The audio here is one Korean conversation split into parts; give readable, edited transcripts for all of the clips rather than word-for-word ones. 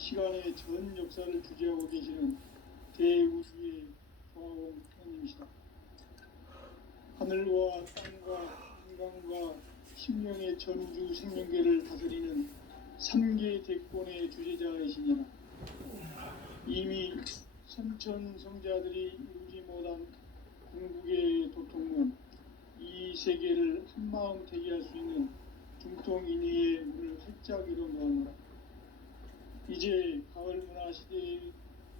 시간의 전 역사를 주재하고 계시는 대우주의 조화공 하나님이시다. 하늘과 땅과 인간과 심령의 전우주 생명계를 다스리는 삼계 대권의 주재자이시니라. 이미 선천성자들이 이루지 못한 궁극의 도통문, 이 세계를 한마음 되게 할 수 있는 중통인의의 문을 활짝 열어놓았노라. 이제 가을 문화 시대의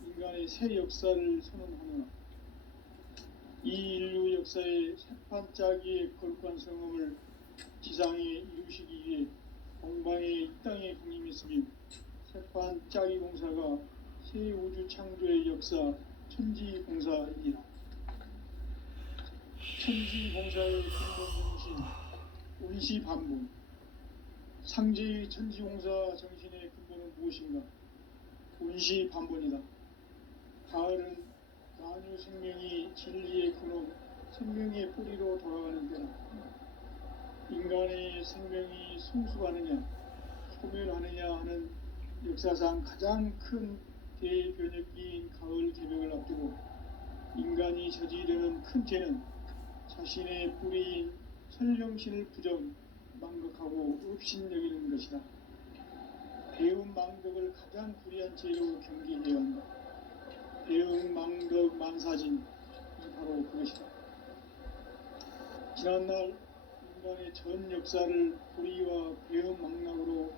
인간의 새 역사를 선언하노라. 이 인류 역사의 새판짜기의 거룩한 성음을 지상에 이루시기 위해 동방의 이 땅에 강림했으며 새판짜기 공사가 새 우주 창조의 역사 천지공사이니라. 천지공사의 근본 정신 운시반본. 상제의 천지공사 정신의 근본은 무엇인가? 운시반본이다. 가을은 만유 생명이 진리의 근원, 생명의 뿌리로 돌아가는 때다. 인간의 생명이 성숙하느냐, 소멸하느냐 하는 역사상 가장 큰 대변혁기인 가을 개벽을 앞두고 인간이 저지르는 큰 죄는 자신의 뿌리인 설령신을 부정, 망극하고 업신여기는 것이다. 배움 망덕을 가장 불의한 죄로 경계해야 한다. 배움 망덕 만사진이 바로 그것이다. 지난날 인간의 전 역사를 불의와 배움 망락으로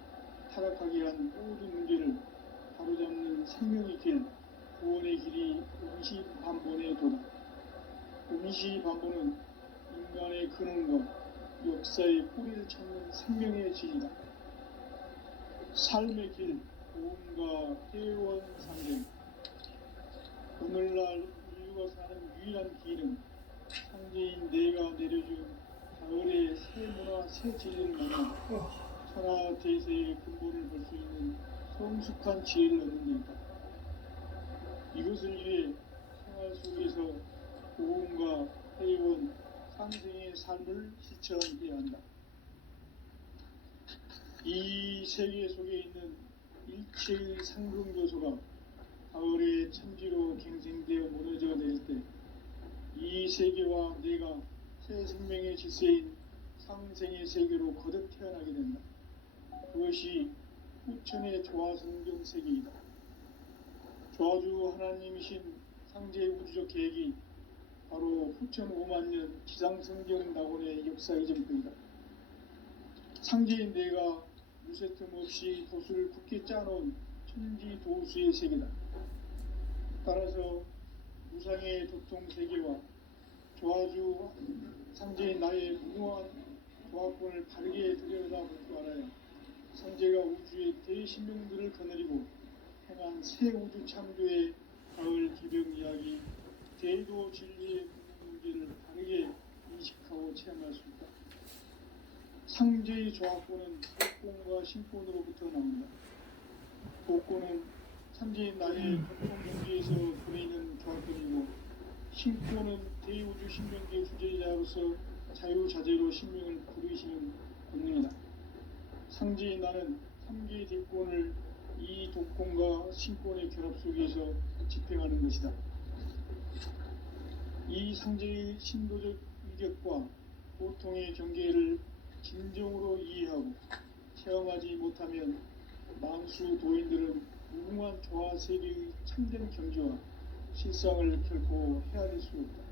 타락하게 한 모든 문제를 바로잡는 생명의 길, 구원의 길이 운시반본의 도다. 운시반본은 인간의 근원과 역사의 뿌리를 찾는 생명의 길이다. 삶의 길, 보험과 회원 상생. 오늘날 인류가 사는 유일한 길은 상제인 내가 내려준 가을의 새 문화, 새 진리를 만나 천하 대세의 근본을 볼 수 있는 성숙한 지혜를 얻는 데 있다. 이것을 위해 생활 속에서 보험과 회원, 상생의 삶을 실천해야 한다. 이 세계 속에 있는 일체의 상승교소가 가을의 천지로 갱생되어 무너져 내릴 때 이 세계와 내가 새 생명의 질서인 상생의 세계로 거듭 태어나게 된다. 그것이 후천의 조화성경 세계이다. 조화주 하나님이신 상제의 우주적 계획이 바로 후천 5만년 지상성경 낙원의 역사 이전부이다. 상제인 내가 무쇠틈 없이 도수를 굳게 짜놓은 천지도수의 세계다. 따라서 무상의 도통세계와 조화주 상제인 나의 무모한 조화권을 바르게 들여다볼 줄 알아야 상제가 우주의 대신명들을 거느리고 행한 새 우주 창조의 가을 기병 이야기, 대도 진리의 문제를 바르게 인식하고 체험할 수 있다. 상제의 조화권은 복권과 신권으로부터 나온다. 복권은 상제인 나의 법통경계에서 보내는 조화권이고, 신권은 대우주 신명계 주제자로서 자유자재로 신명을 부르시는 권능이다. 상제인 나는 3개의 대권을 이 독권과 신권의 결합 속에서 집행하는 것이다. 이 상제의 신도적 위력과 보통의 경계를 진정으로 이해하고 체험하지 못하면 만수 도인들은 무궁한 조화 세계의 참된 경지와 실상을 결코 헤아릴 수 없다.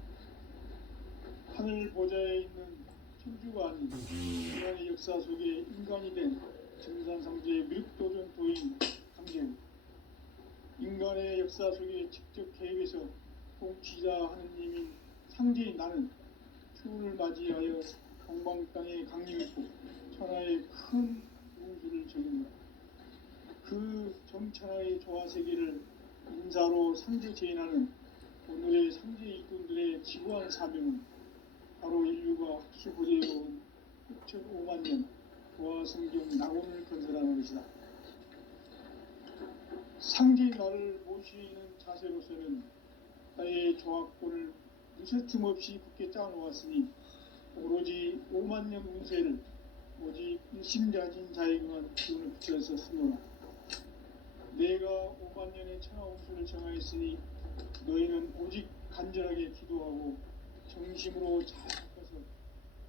하늘 보좌에 있는 천주가 아닌 인간의 역사 속에 인간이 된 정산상제의 미륵도전 도인 강제우, 인간의 역사 속에 직접 개입해서 통치자 하느님인 상제인 나는 추운을 맞이하여 동방 땅에 강림했고 천하의 큰 우주를 적인다. 그 정천하의 조화세계를 인사로 상제 제인하는 오늘의 상제 일꾼들의 지구한 사명은 바로 인류가 학수고대해온 6,500,000년 조화성경 낙원을 건설하는 것이다. 상제인 나를 모시는 자세로서는 나의 조화권을 무쇠틈 없이 굳게 짜놓았으니 오로지 5만년 운세를 오직 일심자진 자에게만 기운을 붙여서 쓰노라. 내가 5만 년의 천하홍수를 정하였으니 너희는 오직 간절하게 기도하고 정심으로 잘 닦아서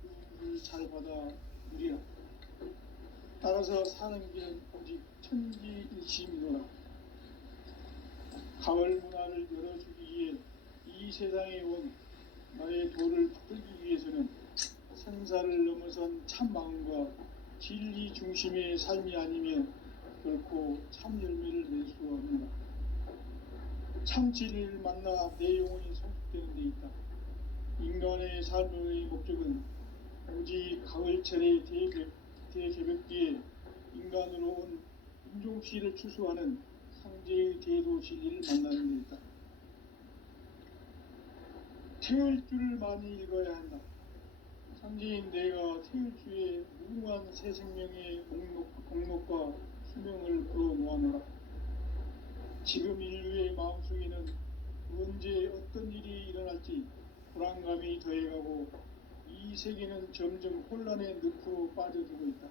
그 은혜를 잘 받아 누리라. 따라서 사는 길은 오직 천지일심이노라. 가을 문화를 열어주기 위해 이 세상에 온 나의 도를 붙들기 위해서는 생사를 넘어선 참 마음과 진리 중심의 삶이 아니면 결코 참 열매를 낼 수 없는다. 참 진리를 만나 내 영혼이 성숙되는 데 있다. 인간의 삶의 목적은 오직 가을철의 대개벽기에 인간으로 온 인종시를 추수하는 상제의 대도 진리를 만나는 데 있다. 태을 줄을 많이 읽어야 한다. 상제인 내가 태을 주에 무궁한 새 생명의 공목과 수명을 불어놓아노라. 지금 인류의 마음속에는 언제 어떤 일이 일어날지 불안감이 더해가고 이 세계는 점점 혼란의 늪으로 빠져들고 있다.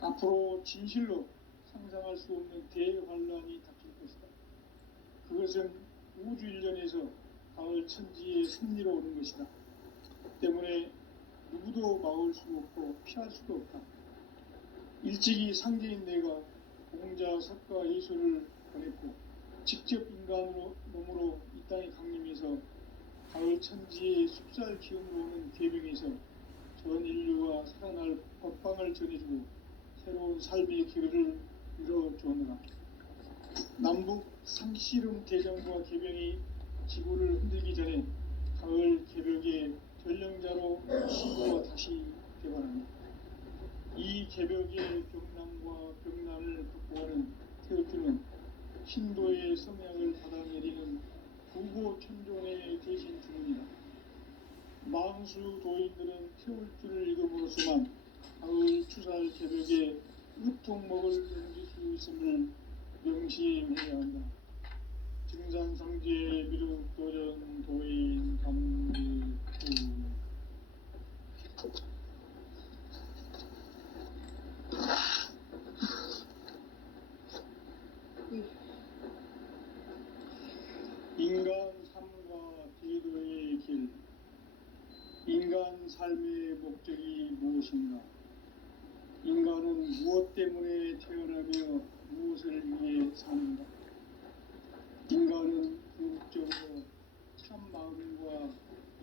앞으로 진실로 상상할 수 없는 대환란이 닥칠 것이다. 그것은 우주 일련에서 가을 천지의 승리로 오는 것이다. 때문에 누구도 막을 수 없고 피할 수도 없다. 일찍이 상제인 내가 공자, 석가, 예수를 보냈고 직접 인간으로 몸으로 이 땅에 강림해서 가을 천지의 숲살 기운으로 오는 계명에서 전 인류가 살아날 법방을 전해주고 새로운 삶의 기회를 이뤄주었노라. 남북 상씨름 대전과 개병이 지구를 흔들기 전에 가을 개벽의 전령자로 시구가 다시 개발합니다. 이 개벽의 병난과 병난을 극복하는 태울주는 신도의 성향을 받아내리는 부고 천종의 대신 주문이다. 망수 도인들은 태울주를 읽음으로써만 가을 추살 개벽의 으통목을 넘길 수 있음을 명심해야 한다. 증산상제 미륵도전 도인 감기후 인간 삶과 기도의 길. 인간 삶의 목적이 무엇인가? 인간은 무엇 때문에 태어나며 무엇을 위해 사는가? 인간은 궁극적으로 참 마음과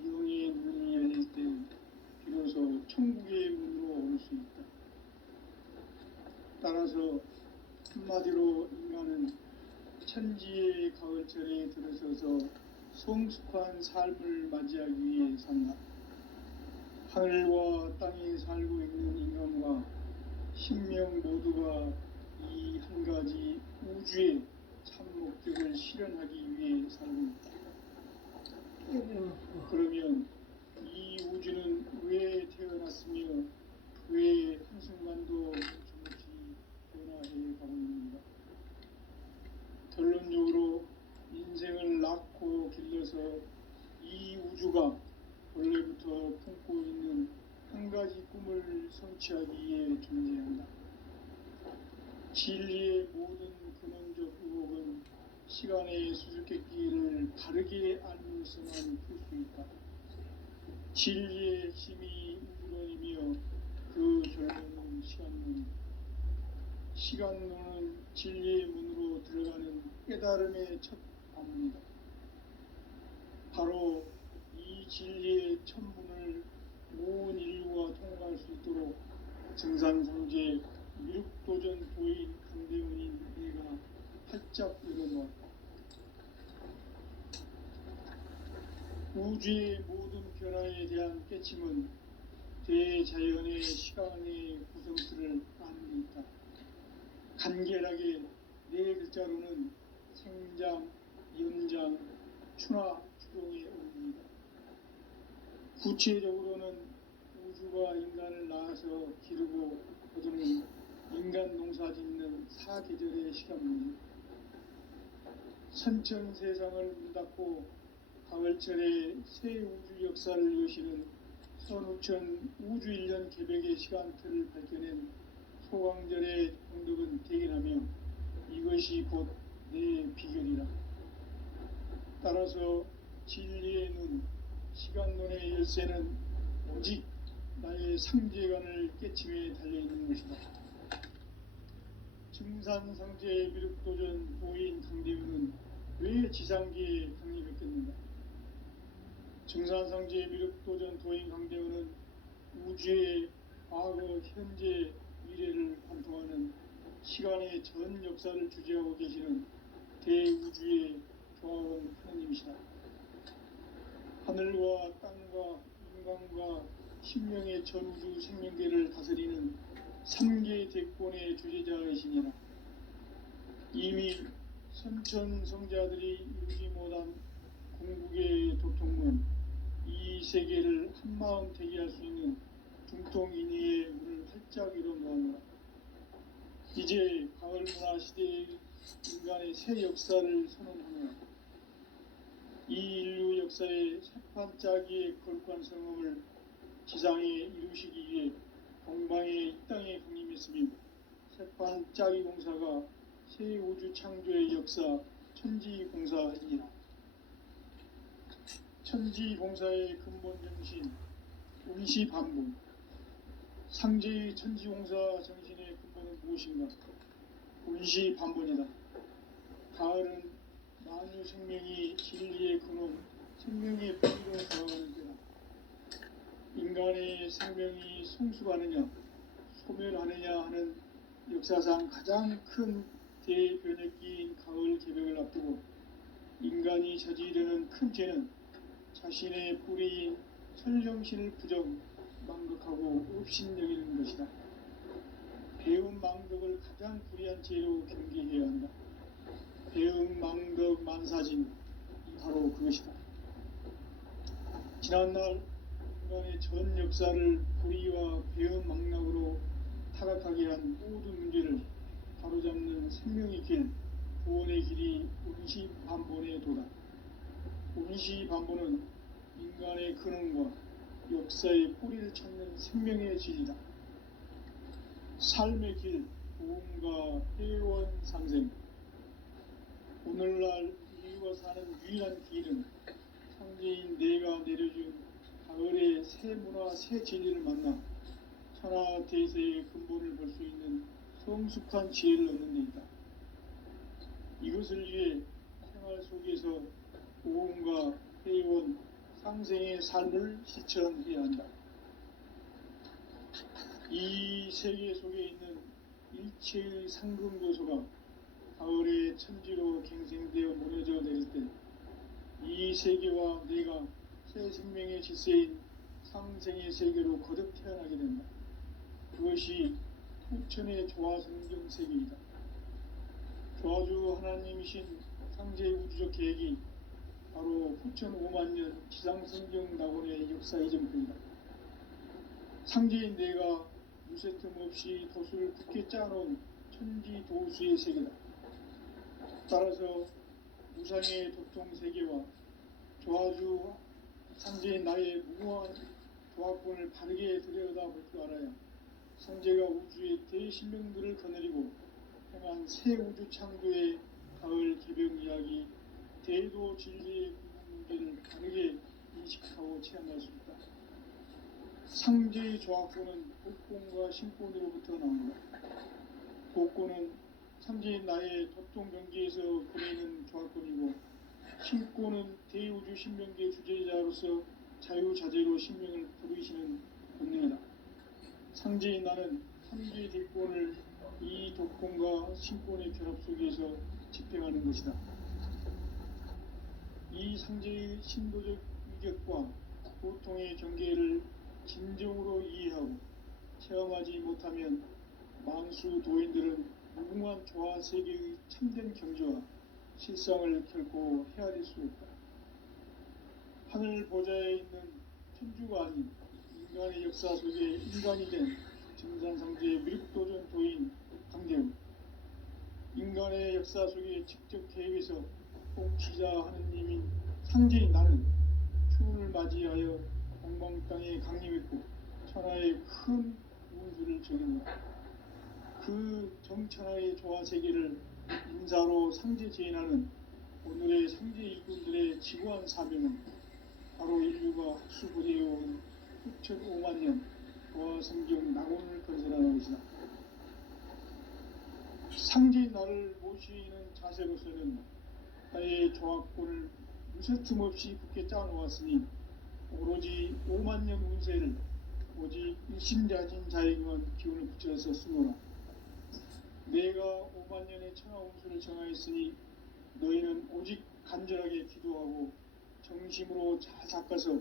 영의 문이 열릴 때 비로소 천국의 문으로 올 수 있다. 따라서 한마디로 인간은 천지의 가을철에 들어서서 성숙한 삶을 맞이하기 위해 산다. 하늘과 땅에 살고 있는 인간과 신명 모두가 이 한 가지 우주의 참 목적을 실현하기 위해 살고 있다. 그러면 이 우주는 왜 태어났으며 왜 한순간도 멈춤없이 변화해 가고 있는가? 결론적으로 인생을 낳고 길러서 이 우주가 원래부터 품고 있는 한 가지 꿈을 성취하기 위해 존재한다. 진리의 모든 근원적 의혹은 시간의 수수께끼를 바르게 알면서만 풀 수 있다. 진리의 핵심이 우주론이며 그 결론은 시간론이다. 시간론은 진리의 문으로 들어가는 깨달음의 첫 관문이다. 바로 이 진리의 첫 문을 온 인류가 통과할 수 있도록 증산상제 미륵도전 도인 강대원인 내가 활짝 열어놓았다. 우주의 모든 변화에 대한 깨침은 대자연의 시간의 구성틀을 아는 데 있다. 간결하게 네 글자로는 생장, 연장, 추나 추동의 원리이다. 구체적으로는 우주가 인간을 낳아서 기르고 거두는 인간 농사 짓는 사계절의 시간문이다. 선천 세상을 문닫고 가을철에 새 우주 역사를 여시는 선우천 우주 1년 개벽의 시간틀을 밝혀낸 소강절의 공덕은 대견하며 이것이 이것이 곧 내 비결이라. 따라서 진리의 눈, 시간론의 열쇠는 오직 나의 상제관을 깨침에 달려있는 것이다. 증산상제 미륵도전 도인 강대우는 왜 지상계에 강림했겠는가? 증산상제 미륵도전 도인 강대우는 우주의 과거, 현재, 미래를 관통하는 시간의 전 역사를 주재하고 계시는 대우주의 조화로운 하느님이시다. 하늘과 땅과 인간과 신명의 전우주 생명계를 다스리는 3개 대권의 주재자이시니라. 이미 선천성자들이 이루지 못한 궁극의 도통문, 이 세계를 한마음 되게 할 수 있는 중통인의의 문을 활짝 열어놓았노라. 이제 가을 문화 시대의 인간의 새 역사를 선언하노라. 이 인류 역사의 새판짜기의 거룩한 성음을 지상에 이루시기 위해 동방의 이 땅에 강림했으며, 새판짜기 공사가 새 우주 창조의 역사 천지공사이니라. 천지공사의 근본 정신 운시반본, 상제의 천지공사 정신의 근본은 무엇인가? 운시반본이다. 가을은 만유 생명이 진리의 근원, 생명의 뿌리로 돌아가는 때다. 인간의 생명이 성숙하느냐 소멸하느냐 하는 역사상 가장 큰 대변혁기인 가을 개벽을 앞두고 인간이 저지르는 큰 죄는 자신의 뿌리인 설정신을 부정, 망극하고 업신여기는 것이다. 배움 망덕을 가장 불의한 죄로 경계해야 한다. 배움 망덕 만사진, 바로 그것이다. 지난날 인간의 전 역사를 불의와 배움 망락으로 타락하게 한 모든 문제를 바로잡는 생명의 길, 구원의 길이 운시반본의 도다. 운시반본은 인간의 근원과 역사의 뿌리를 찾는 생명의 진리다. 삶의 길, 구원과 회원 상생. 오늘날 인류가 사는 유일한 길은 상제인 내가 내려준 가을의 새 문화, 새 진리를 만나 천하 대세의 근본을 볼 수 있는 성숙한 지혜를 얻는 데 있다. 이것을 위해 생활 속에서 고음과 회원, 상생의 삶을 실천해야 한다. 이 세계 속에 있는 일체의 상금 요소가 가을의 천지로 갱생되어 무너져 내릴 때 이 세계와 내가 새 생명의 질서인 상생의 세계로 거듭 태어나게 된다. 그것이 후천의 조화성경 세계이다. 조화주 하나님이신 상제의 우주적 계획이 바로 후천 5만 년 지상성경 낙원의 역사 이전편이다. 상제인 내가 무쇠틈 없이 도수를 굳게 짜놓은 천지 도수의 세계다. 따라서 무상의 도통 세계와 조화주 상제인 나의 무모한 조합권을 바르게 들여다볼 줄 알아야 상제가 우주의 대신명들을 거느리고 행한 새 우주 창조의 가을 개벽 이야기, 대도 진리의 궁극 문제를 바르게 인식하고 체험할 수 있다. 상제의 조합권은 복권과 신권으로부터 나온다. 복권은 상제인 나의 도통 경계에서 보내는 조합권이고, 신권은 대우주 신명계 주제자로서 자유자재로 신명을 부르시는 본능이다. 상제인 나는 3개 대권을 이 도권과 신권의 결합 속에서 집행하는 것이다. 이 상제의 신도적 위격과 보통의 경계를 진정으로 이해하고 체험하지 못하면 만수 도인들은 무궁한 조화 세계의 참된 경지와 실상을 결코 헤아릴 수 없다. 하늘 보좌에 있는 천주가 아닌 인간의 역사 속에 인간이 된 증산상제의 미륵도전 도인 강대우, 인간의 역사 속에 직접 개입해서 통치자 하느님인 상제인 나는 추운을 맞이하여 동방 땅에 강림했고 천하의 큰 운수를 적인다. 그 정천하의 조화 세계를 인사로 상제 제인하는 오늘의 상제 일꾼들의 지구한 사명은 바로 인류가 학수부해온 수천 5만 년 보아 성경 낙원을 건설하는 것이다. 상제의 나를 모시는 자세로서는 나의 조합권을 무쇠틈 없이 굳게 짜놓았으니 오로지 5만 년 운세를 오직 일심자진 자에게만 기운을 붙여서 쓰노라. 내가 5만 년의 천하 운수를 정하였으니 너희는 오직 간절하게 기도하고 정심으로 잘 닦아서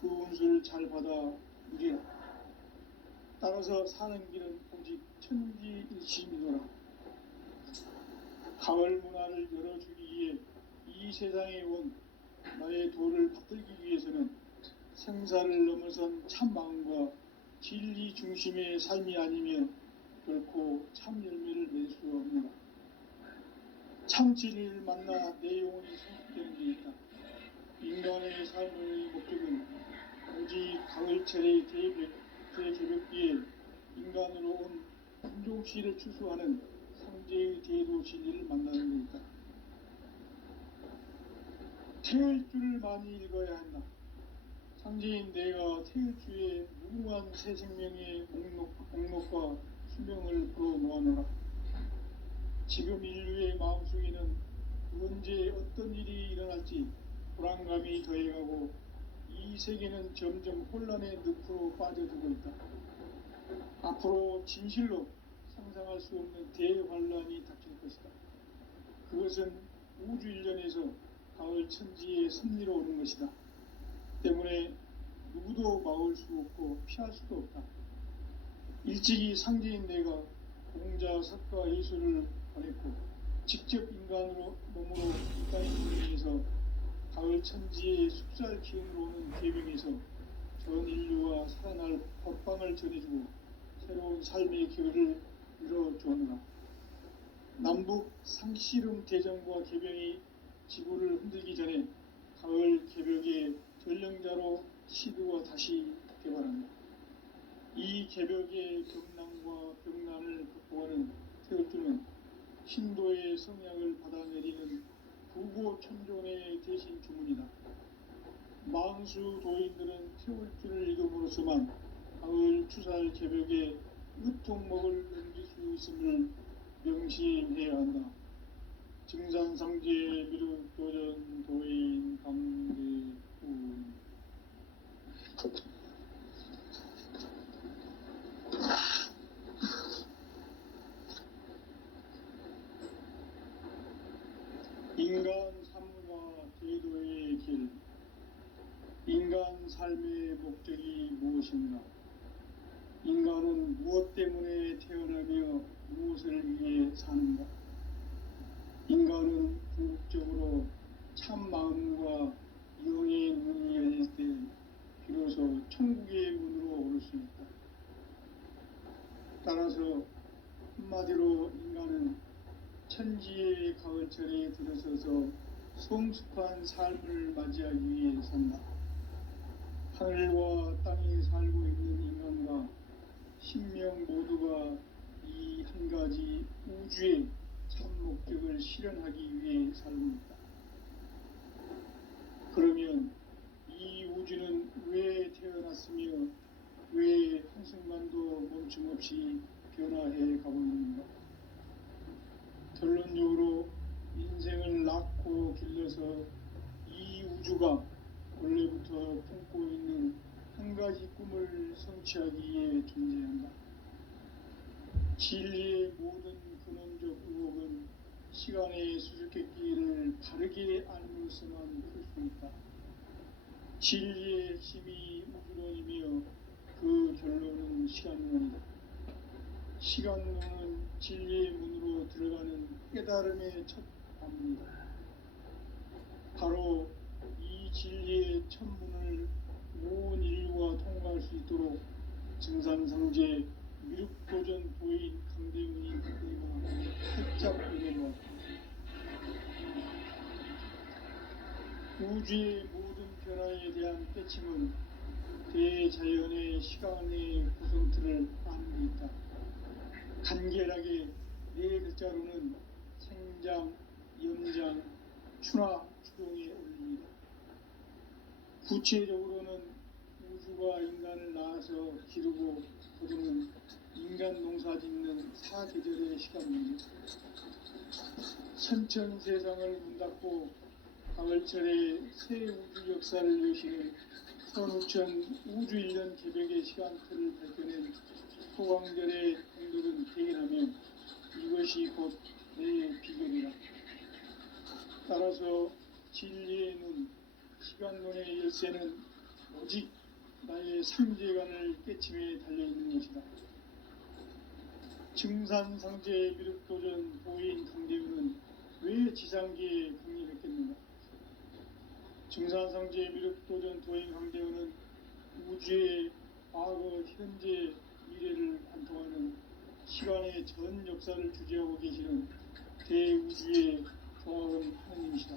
그 운수를 잘 받아 누리라. 따라서 사는 길은 오직 천지일심이노라. 가을 문화를 열어주기 위해 이 세상에 온 나의 도를 받들기 위해서는 생사를 넘어선 참 마음과 진리 중심의 삶이 아니면 결코 참 열매를 낼 수 없노라. 참 진리를 만나 내 영혼이 성숙되는 데 있다. 인간의 삶의 목적은 오직 가을철의 대개벽기에 인간으로 온 품종씨를 추수하는 상제의 대도 진리를 만나는 데 있다. 태을 줄을 많이 읽어야 한다. 상제인 내가 태을주의 무궁한 새 생명의 목록과 수명을 풀어 놓아노라. 지금 인류의 마음속에는 언제 어떤 일이 일어날지 불안감이 더해가고 이 세계는 점점 혼란의 늪으로 빠져들고 있다. 앞으로 진실로 상상할 수 없는 대환란이 닥칠 것이다. 그것은 우주 일련에서 가을 천지의 섭리로 오는 것이다. 때문에 누구도 막을 수 없고 피할 수도 없다. 일찍이 상제인 내가 공자, 석가, 예수를 보냈고 직접 인간으로 몸으로 이 땅에 운행해서 가을 천지의 숲살 기운으로 오는 계명에서 전 인류와 살아날 법방을 전해주고 새로운 삶의 기회를 이뤄주었노라. 남북 상씨름 대전과 개병이 지구를 흔들기 전에 가을 개벽의 전령자로 시드와 다시 개발한다. 이 개벽의 경난과 병난을 극복하는 태울주는 신도의 성약을 받아내리는 부고천존의 대신 주문이다. 망수 도인들은 태울주를 읽음으로써만 가을 추살 개벽의 으통목을 넘길 수 있음을 명심해야 한다. 증산상제 미륵교전 도인 강대훈. 인간 삶과 제도의 길. 인간 삶의 목적이 무엇인가? 인간은 무엇 때문에 태어나며 무엇을 위해 사는가? 인간은 궁극적으로 참 마음과 영의 문이 열릴 때 비로소 천국의 문으로 오를 수 있다. 따라서 한마디로 인간은 천지의 가을철에 들어서서 성숙한 삶을 맞이하기 위해 산다. 하늘과 땅에 살고 있는 인간과 신명 모두가 이 한 가지 우주의 참 목적을 실현하기 위해 살고 있다. 그러면 이 우주는 왜 태어났으며 왜 한순간도 멈춤없이 변화해 가고 있는가? 결론적으로 인생을 낳고 길러서 이 우주가 원래부터 품고 있는 한 가지 꿈을 성취하기 위해 존재한다. 진리의 모든 근원적 의혹은 시간의 수수께끼를 바르게 알므로서만 풀 수 있다. 진리의 핵심이 우주론이며 그 결론은 시간론이다. 시간론은 진리의 문으로 들어가는 깨달음의 첫 관문이다. 바로 이 진리의 첫 문을 온 인류가 통과할 수 있도록 증산상제 미륵도전 도인 강대훈이 살짝 이뤄놓았다. 우주의 모든 변화에 대한 깨침은 대자연의 시간의 구성틀을 아는 데 있다. 간결하게 네 글자로는 생장, 추나 추동에 올립니다. 구체적으로는 우주가 인간을 낳아서 기르고 거두는 인간 농사 짓는 사계절의 시간입니다. 선천 세상을 문 닫고 가을철에 새 우주 역사를 여시는 선우천 우주 1년 개벽의 시간표를 밝혀낸 소광절의 동들은 대견하며 이것이 곧 내 비결이라. 따라서 진리의 눈, 시간론의 열쇠는 오직 나의 상제관을 깨침에 달려있는 것이다. 증산상제 미륵도전 도인 강대우는 왜 지상계에 국립했겠는가? 증산상제 미륵도전 도인 강대우는 우주의 과거, 현재, 미래를 관통하는 시간의 전 역사를 주재하고 계시는 대우주의 조화원 하느님이시다.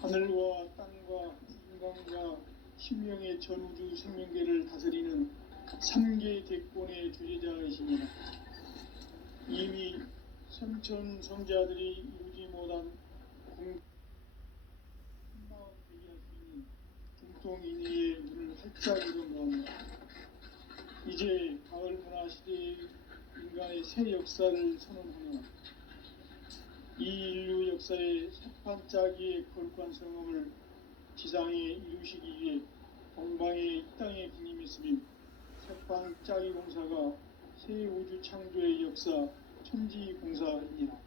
하늘과 땅과 인간과 신명의 전우주 생명계를 다스리는 3개 대권의 주제자이십니다. 이미 선천 성자들이 이루지 못한 한마음 대기할 수 있는 중통인의의 문을 활짝 열어놓았다. 이제 가을 문화 시대의 인간의 새 역사를 선언하며 이 인류 역사의 첫 반짝이의 거룩한 성음을 지상에 이루시기 위해 동방의 이 땅에 군림했으며 색반짜기 공사가 새 우주 창조의 역사 천지공사입니다.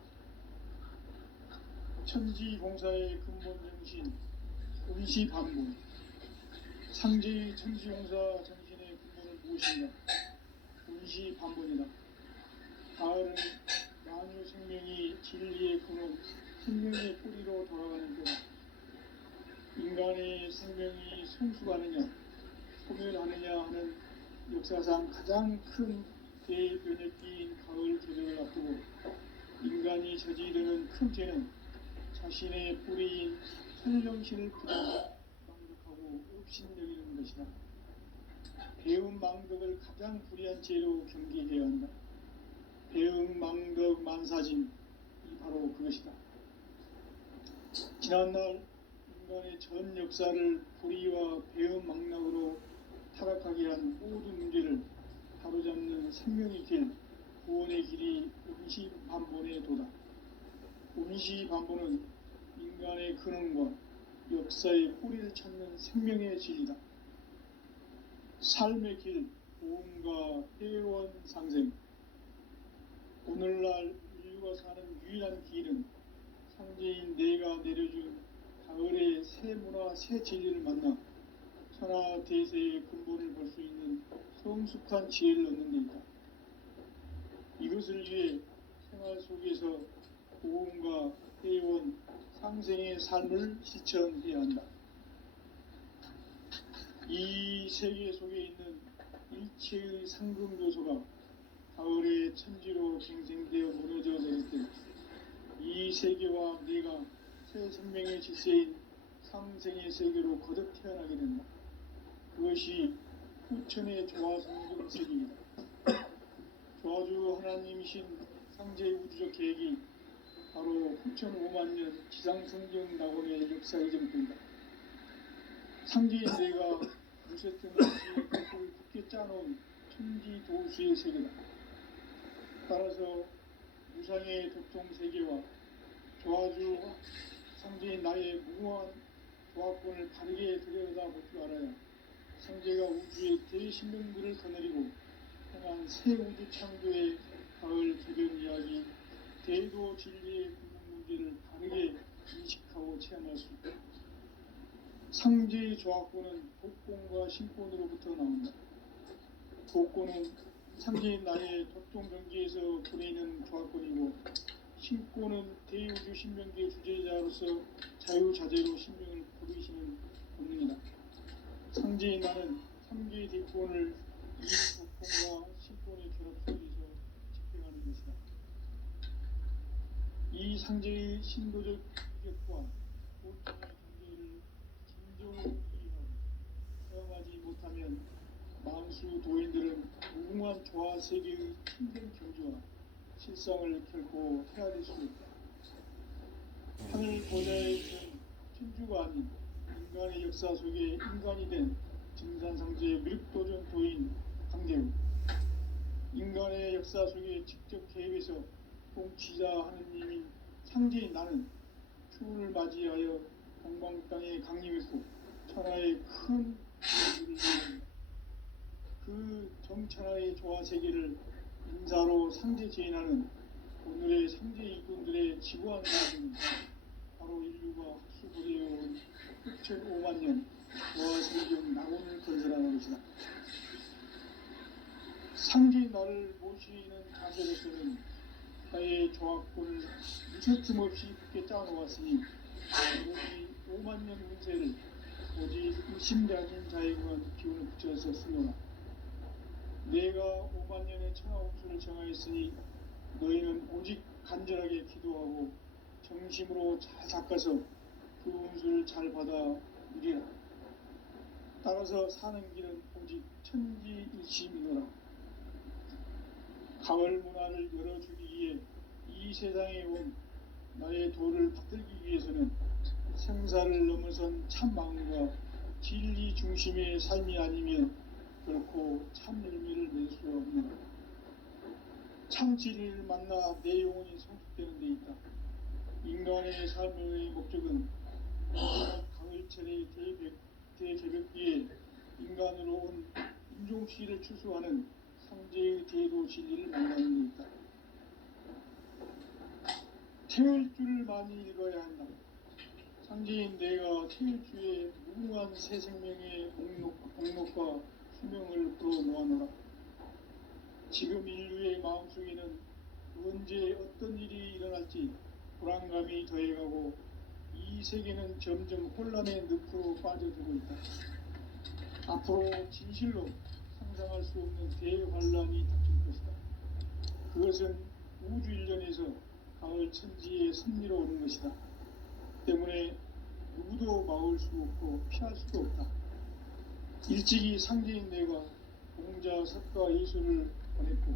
천지공사의 근본 정신 운시반본. 상제의 천지공사 정신의 근본은 무엇인가? 운시반본이다. 가을은 만유 생명이 진리의 근원, 생명의 뿌리로 돌아가는 때다. 인간의 생명이 성숙하느냐, 소멸하느냐 하는 역사상 가장 큰 대변혁기인 가을 개벽을 앞두고 인간이 저지르는 큰 죄는 자신의 뿌리인 설령신을 망덕하고 업신여기는 것이다. 배움 망덕을 가장 불의한 죄로 경계해야 한다. 배움 망덕 만사짐이 바로 그것이다. 지난날 인간의 전 역사를 불의와 배움 망락으로 타락하게 한 모든 문제를 바로잡는 생명의 길, 구원의 길이 운시반본의 도다. 운시반본은 인간의 근원과 역사의 뿌리를 찾는 생명의 진리다. 삶의 길, 보험과 회원 상생. 오늘날 인류가 사는 유일한 길은 상제인 내가 내려준 가을의 새 문화, 새 진리를 만나 천하 대세의 근본을 볼 수 있는 성숙한 지혜를 얻는 데 있다. 이것을 위해 생활 속에서 보험과 회원, 상생의 삶을 실천해야 한다. 이 세계 속에 있는 일체의 상금 요소가 가을의 천지로 갱생되어 무너져 내릴 때 이 세계와 내가 새 생명의 질서인 상생의 세계로 거듭 태어나게 된다. 그것이 후천의 조화성경 세계이다. 조화주 하나님이신 상제의 우주적 계획이 바로 후천 5만년 지상성경 낙원의 역사의 정토이다. 상제인 내가 무쇠등 없이 그걸 굳게 짜놓은 천지 도수의 세계다. 따라서 무상의 도통 세계와 조화주 상제인 나의 무궁한 조화권을 바르게 들여다볼 줄 알아야 상제가 우주의 대신명들을 거느리고 향한 새 우주 창조의 가을 개변 이야기, 대도 진리의 근본 문제를 바르게 인식하고 체험할 수 있다. 상제의 조화권은 복권과 신권으로부터 나온다. 복권은 상제인 나의 도통 경지에서 보내는 조화권이고, 신권은 대우주 신명계의 주제자로서 자유자재로 신명을 부르시는 본능이다. 상제인 나는 3개의 대권을 이 복권과 신권의 결합 속에서 집행하는 것이다. 이 상제의 신도적 규격과 보통의 경계를 진정으로 이해하고 사용하지 못하면 만수 도인들은 무궁한 조화 세계의 힘든 경주와 실상을 결코 헤아릴 수 없다. 하늘 천부가 아닌 인간의 역사 속에 인간이 된 증산상제의 미륵도전 도인 강대우, 인간의 역사 속에 직접 개입해서 통치자 하느님인 상제인 나는 추운을 맞이하여 동방 땅에 강림했고 천하의 큰 일을 이룬다. 그 정천하의 조화 세계를 인사로 상제 제인하는 오늘의 상제 일꾼들의 지구한 사람은 바로 인류가 학수고대해온 6,500만 년 조화 세계의 낙원을 건설하는 것이다. 상제인 나를 모시는 자세로서는 나의 조합권을 무쇠틈 없이 굳게 짜놓았으니 오로지 5만 년 운세를 오직 의심자진 자에게만 기운을 붙여서 쓰노라. 내가 5만 년의 천하 운수를 정하였으니 너희는 오직 간절하게 기도하고 정심으로 잘 닦아서 그 운수를 잘 받아 누리라. 따라서 사는 길은 오직 천지일심이노라. 가을 문화를 열어주기 위해 이 세상에 온 나의 도를 받들기 위해서는 생사를 넘어선 참 마음과 진리 중심의 삶이 아니면 결코 참 열매를 맺을 수 없는 참 진리를 만나 내 영혼이 성숙되는 데 있다. 인간의 삶의 목적은 가을철의 대개벽기에 인간으로 온 인종씨를 추수하는 상제의 대도 진리를 만나는 데 있다. 태울 줄을 많이 읽어야 한다. 상제인 내가 태울 주에 무궁한 새 생명의 목록과 수명을 풀어놓아노라. 지금 인류의 마음속에는 언제 어떤 일이 일어날지 불안감이 더해가고 이 세계는 점점 혼란의 늪으로 빠져들고 있다. 앞으로 진실로 상상할 수 없는 대환란이 닥칠 것이다. 그것은 우주 일련에서 가을 천지의 섭리로 오는 것이다. 때문에 누구도 막을 수 없고 피할 수도 없다. 일찍이 상제인 내가 공자, 석가, 예수를 보냈고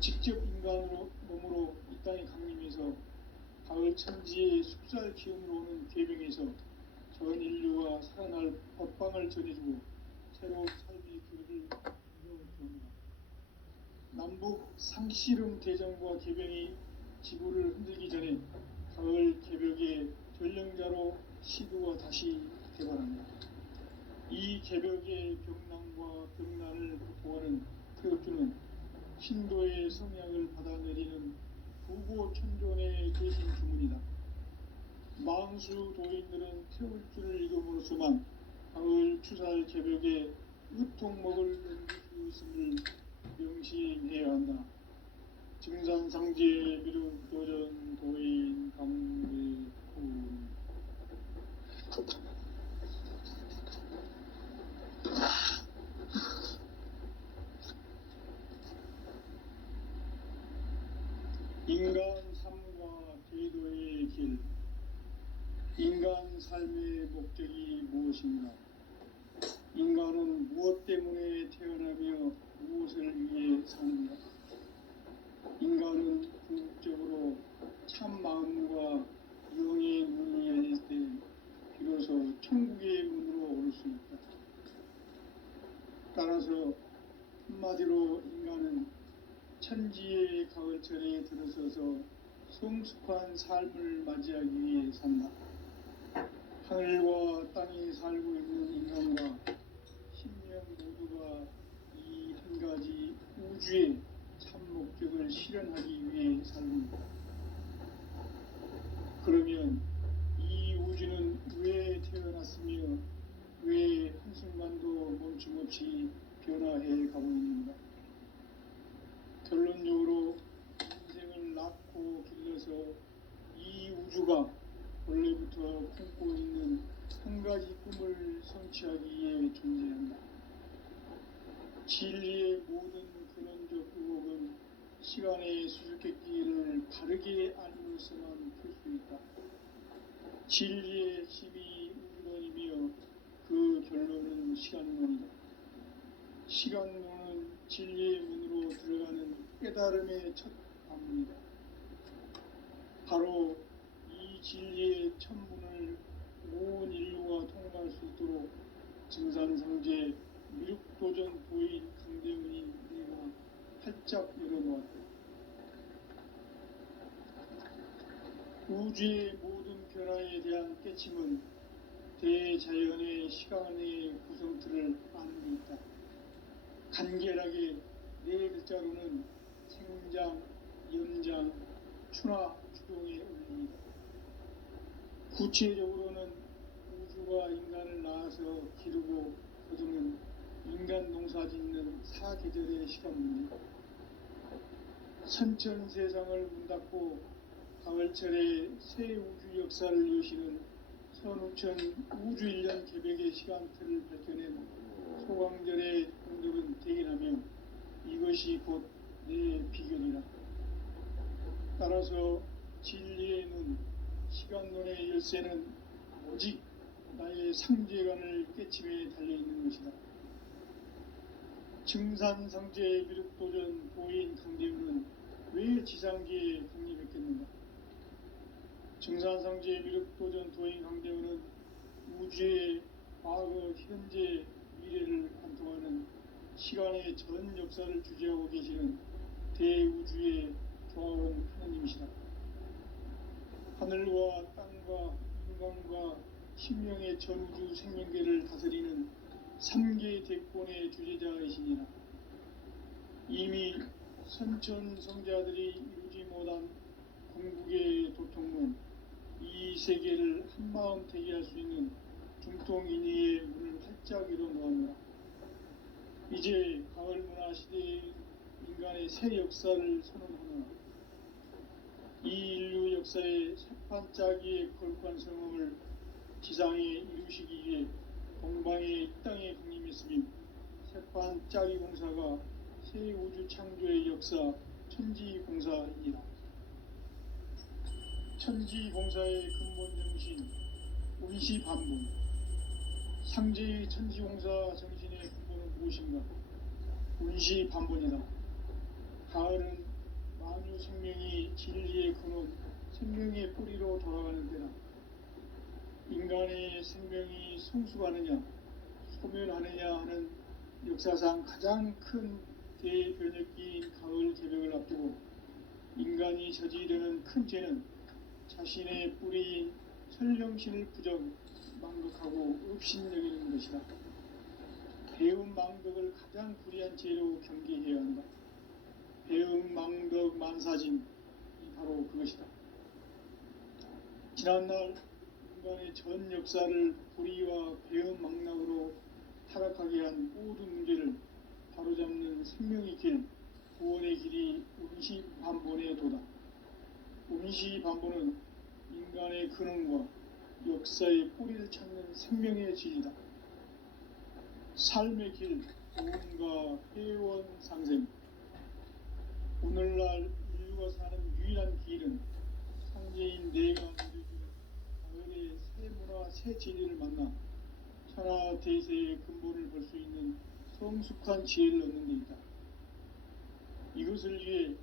직접 인간으로 몸으로 이 땅에 강림해서 가을 천지의 숲살 기운으로 오는 궤병에서 전 인류가 살아날 법방을 전해주고 새로운 삶의 길을 열어주었다. 남북 상씨름 대전과 개병이 지구를 흔들기 전에 가을 개벽의 전령자로 시도가 다시 개발한다. 이 개벽의 병난과 병난을 극복하는 태엽주는 신도의 성약을 받아내리는 부고천존의 대신 주문이다. 망수 도인들은 태울주를 읽음으로써만 가을 추살 개벽에 으통먹을 넘길 수 있음을 명심해야 한다. 증산상제 미륵 도전 도인 강대훈. 인간 삶과 제도의 길. 인간 삶의 목적이 무엇인가? 인간은 무엇 때문에 태어나며 무엇을 위해 사는가? 인간은 궁극적으로 참 마음과 영의 문이 열릴 때 비로소 천국의 문으로 올 수 있다. 따라서 한마디로 인간은 천지의 가을철에 들어서서 성숙한 삶을 맞이하기 위해 산다. 하늘과 땅에 살고 있는 인간과 신명 모두가 이 한 가지 우주의 참 목적을 실현하기 위해 살고 있다. 그러면 이 우주는 왜 태어났으며 왜 한순간도 멈춤없이 변화해 가고 있는가? 결론적으로 인생을 낳고 길러서 이 우주가 원래부터 품고 있는 한 가지 꿈을 성취하기 위해 존재한다. 진리의 모든 근원적 의혹은 시간의 수수께끼를 바르게 알므로서만 풀 수 있다. 진리의 힘이 우주론이며 그 결론은 시간론이다. 시간론은 진리의 문으로 들어가는 깨달음의 첫 방문이다. 바로 이 진리의 첫 문을 온 인류가 통과할 수 있도록 증산상제 미륵도전 도인 강대훈이 내가 활짝 열어놓았다. 우주의 모든 변화에 대한 깨침은 대자연의 시간의 구성틀을 아는 데 있다. 간결하게 네 글자로는 생장, 연장, 추나 추동에 올립니다. 구체적으로는 우주가 인간을 낳아서 기르고 거두는 인간 농사 짓는 사계절의 시간 문제, 선천 세상을 문 닫고 가을철에 새 우주 역사를 여시는 선우천 우주 1년 개백의 시간틀을 밝혀낸 소강절의 공덕은 대견하며 이것이 곧 내 비결이라. 따라서 진리의 눈, 시간론의 열쇠는 오직 나의 상제관을 깨침에 달려있는 것이다. 증산상제 미륵도전 도인 강대훈은 왜 지상계에 독립했겠는가? 증산상제 미륵도전 도인 강대훈은 우주의 과거, 현재, 미래를 관통하는 시간의 전 역사를 주재하고 계시는 대우주의 조화로운 하나님이시다. 하늘과 땅과 인간과 신명의 전우주 생명계를 다스리는 3개 대권의 주제자이시니라. 이미 선천성자들이 이루지 못한 궁극의 도통문, 이 세계를 한마음 되게 할 수 있는 중통인의의 문을 활짝 열어놓았노라. 이제 가을문화 시대의 인간의 새 역사를 선언하노라. 이 인류 역사의 새판짜기의 거룩한 성음을 지상에 이루시기 위해 동방의 이 땅에 강림했으며 새판짜기 공사가 새 우주 창조의 역사 천지공사이니라. 천지공사의 근본 정신 운시반본. 상제의 천지공사 정신의 근본은 무엇인가? 운시반본이다. 가을은 만유 생명이 진리의 근원, 생명의 뿌리로 돌아가는 때다. 인간의 생명이 성숙하느냐, 소멸하느냐 하는 역사상 가장 큰 대변혁기인 가을 개벽을 앞두고 인간이 저지르는 큰 죄는 자신의 뿌리인 설령신을 부정, 망극하고 업신여기는 것이다. 배움 망덕을 가장 불의한 죄로 경계해야 한다. 배움 망덕 만사진이 바로 그것이다. 지난날 인간의 전 역사를 불의와 배움 망락으로 타락하게 한 모든 문제를 바로잡는 생명의 길, 구원의 길이 운시반본의 도다. 운시반본은 인간의 근원과 역사의 뿌리를 찾는 생명의 질이다. 삶의 길, 구원과 회원 상생. 오늘날 인류가 사는 유일한 길은 상제인 내가 누려준 가을의 새 문화, 새 진리를 만나 천하 대세의 근본을 볼 수 있는 성숙한 지혜를 얻는 데 있다. 이것을 위해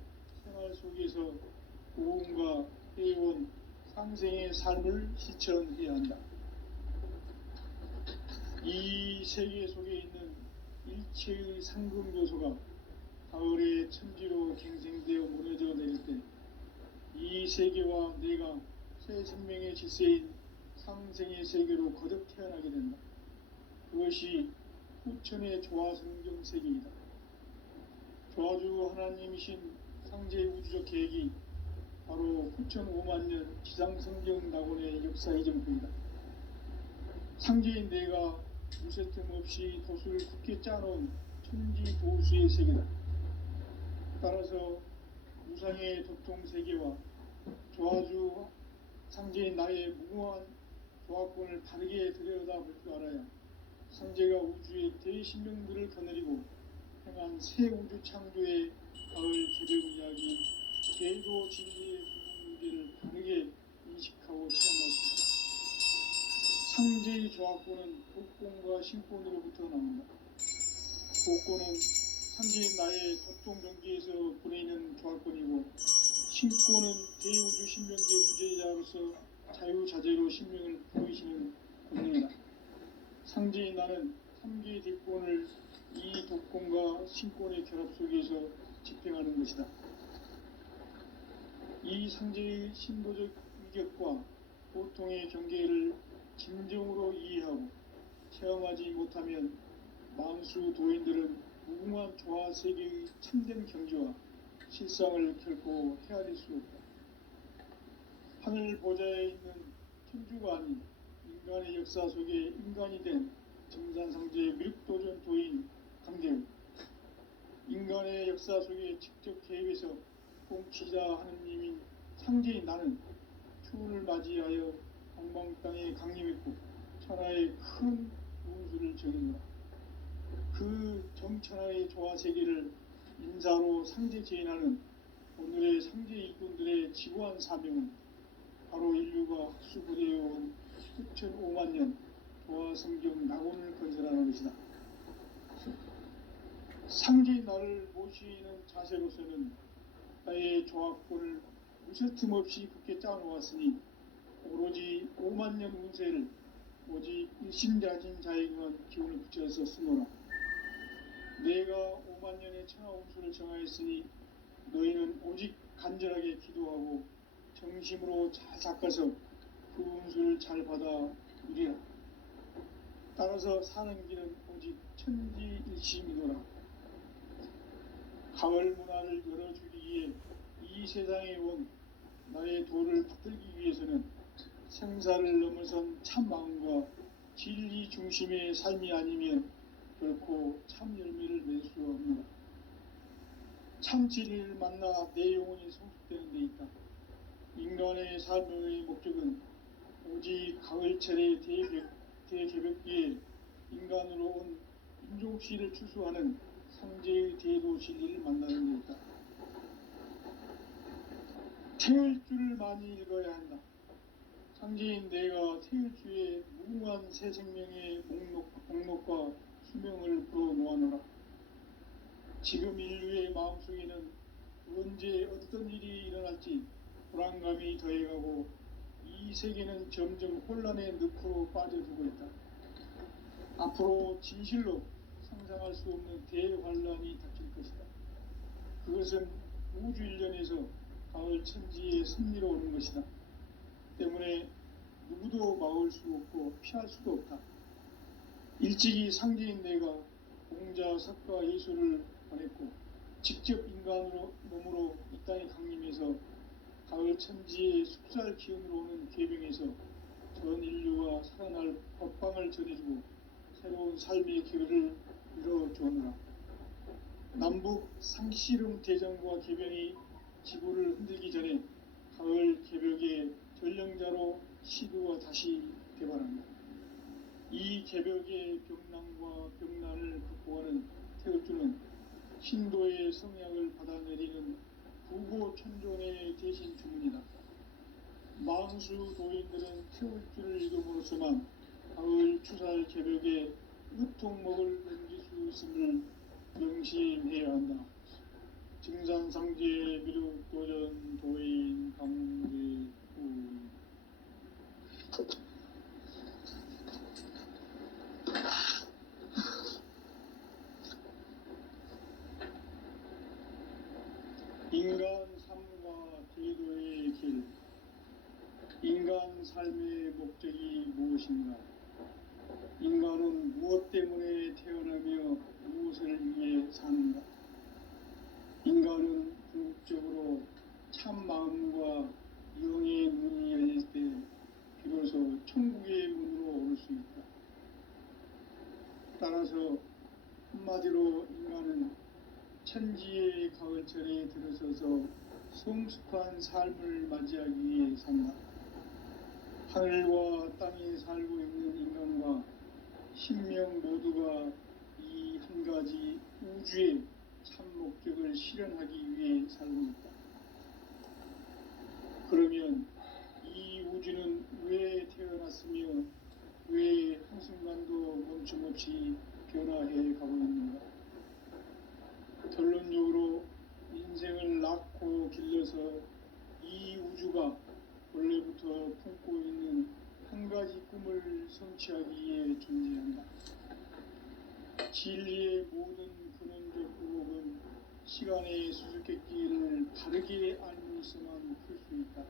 생활 속에서 고음과 회원, 상생의 삶을 실천해야 한다. 이 세계 속에 있는 일체의 상금 요소가 가을의 천지로 갱생되어 무너져 내릴 때 이 세계와 내가 새 생명의 질서인 상생의 세계로 거듭 태어나게 된다. 그것이 후천의 조화성경 세계이다. 조화주 하나님이신 상제의 우주적 계획이 바로 후천 5만 년 지상성경 낙원의 역사 이정표이다. 상제인 내가 무쇠틈 없이 도수를 굳게 짜놓은 천지도수의 세계다. 따라서 무상의 도통 세계와 조화주 상제인 나의 무궁한 조화권을 바르게 들여다볼 줄 알아야 상제가 우주의 대신명들을 거느리고 행한 새 우주 창조의 가을 개벽 이야기, 제도 진리의 근본 문제를 바르게 인식하고 체험할 수 있다. 상제의 조화권은 복권과 신권으로부터 나온다. 복권은 상제인 나의 도통 경계에서 보내는 조화권이고, 신권은 대우주 신명계 주제자로서 자유자재 자재로 신명을 보이시는 권능이다. 상제인 나는 3개의 대권을 이 독권과 신권의 결합 속에서 집행하는 것이다. 이 상제의 신도적 위격과 고통의 경계를 진정으로 이해하고 체험하지 못하면 만수 도인들은 무궁한 조화 세계의 참된 경지와 실상을 결코 헤아릴 수 없다. 하늘 보좌에 있는 천주가 아닌 인간의 역사 속에 인간이 된 정산상제의 미륵도전 도인 강대우, 인간의 역사 속에 직접 개입해서 공치자 하느님인 상제인 나는 추운을 맞이하여 동방 땅에 강림했고 천하의 큰 운수를 정했노라. 그 정천하의 조화 세계를 인사로 상제 제인하는 오늘의 상제 일꾼들의 지고한 사명은 바로 인류가 학수고대해온 수천 5만 년 조화 성경 낙원을 건설하는 것이다. 상제인 나를 모시는 자세로서는 나의 조화권을 무쇠틈 없이 굳게 짜놓았으니 오로지 5만 년 운세를 오직 일심자진 자에게만 기운을 붙여서 쓰노라. 내가 5만 년의 천하 운수를 정하였으니 너희는 오직 간절하게 기도하고 정심으로 잘 닦아서 그 운수를 잘 받아 누리라. 따라서 사는 길은 오직 천지일심이노라. 가을 문화를 열어주기 위해 이 세상에 온 나의 도를 붙들기 위해서는 생사를 넘어선 참 마음과 진리 중심의 삶이 아니면 결코 참 열매를 맺을 수 없노라. 참 진리를 만나 내 영혼이 성숙되는 데 있다. 인간의 삶의 목적은 오직 가을철의 대개벽기에 인간으로 온 인종씨를 추수하는 상제의 대도 진리를 만나는 데 있다. 태을 줄을 많이 읽어야 한다. 상제인 내가 태을 주에 무궁한 새 생명의 목록과 수명을 불어놓아노라. 지금 인류의 마음속에는 언제 어떤 일이 일어날지 불안감이 더해가고 이 세계는 점점 혼란의 늪으로 빠져들고 있다. 앞으로 진실로 상상할 수 없는 대환란이 닥칠 것이다. 그것은 우주 일련에서 가을 천지의 섭리로 오는 것이다. 때문에 누구도 막을 수 없고 피할 수도 없다. 일찍이 상제인 내가 공자, 석가, 예수를 보냈고 직접 인간으로 몸으로 이 땅에 강림해서 가을 천지의 숙살 기운으로 오는 계병에서 전 인류가 살아날 법방을 전해주고 새로운 삶의 기회를 이뤄주오노라. 남북 상씨름 대전과 개변이 지구를 흔들기 전에 가을 개벽의 전령자로 시도가 다시 개발한다. 이 개벽의 병난과 병난을 극복하는 태을주는 신도의 성약을 받아내리는 부고천존의 대신 주문이다. 만수 도인들은 태을주를 읽음으로써만 가을 추살 개벽에 으통목을 넘길 수 있음을 명심해야 한다. 증산상제 미륵도전 도인 강대우. 인간 삶과 제도의 길. 인간 삶의 목적이 무엇인가? 인간은 무엇 때문에 태어나며 무엇을 위해 사는가? 인간은 궁극적으로 참 마음과 영의 문이 열릴 때 비로소 천국의 문으로 오를 수 있다. 따라서 한마디로 인간은 천지의 가을철에 들어서서 성숙한 삶을 맞이하기 위해 산다. 하늘과 땅에 살고 있는 인간과 신명 모두가 이 한 가지 우주의 참 목적을 실현하기 위해 살고 있다. 그러면 이 우주는 왜 태어났으며 왜 한순간도 멈춤없이 변화해 가고 있는가? 결론적으로 인생을 낳고 길러서 이 우주가 원래부터 품고 있는 가지 꿈을 성취하기 위해 존재한다. 진리의 모든 근원적 의혹은 시간의 수수께끼를 바르게 알고 있어만 풀 수 있다.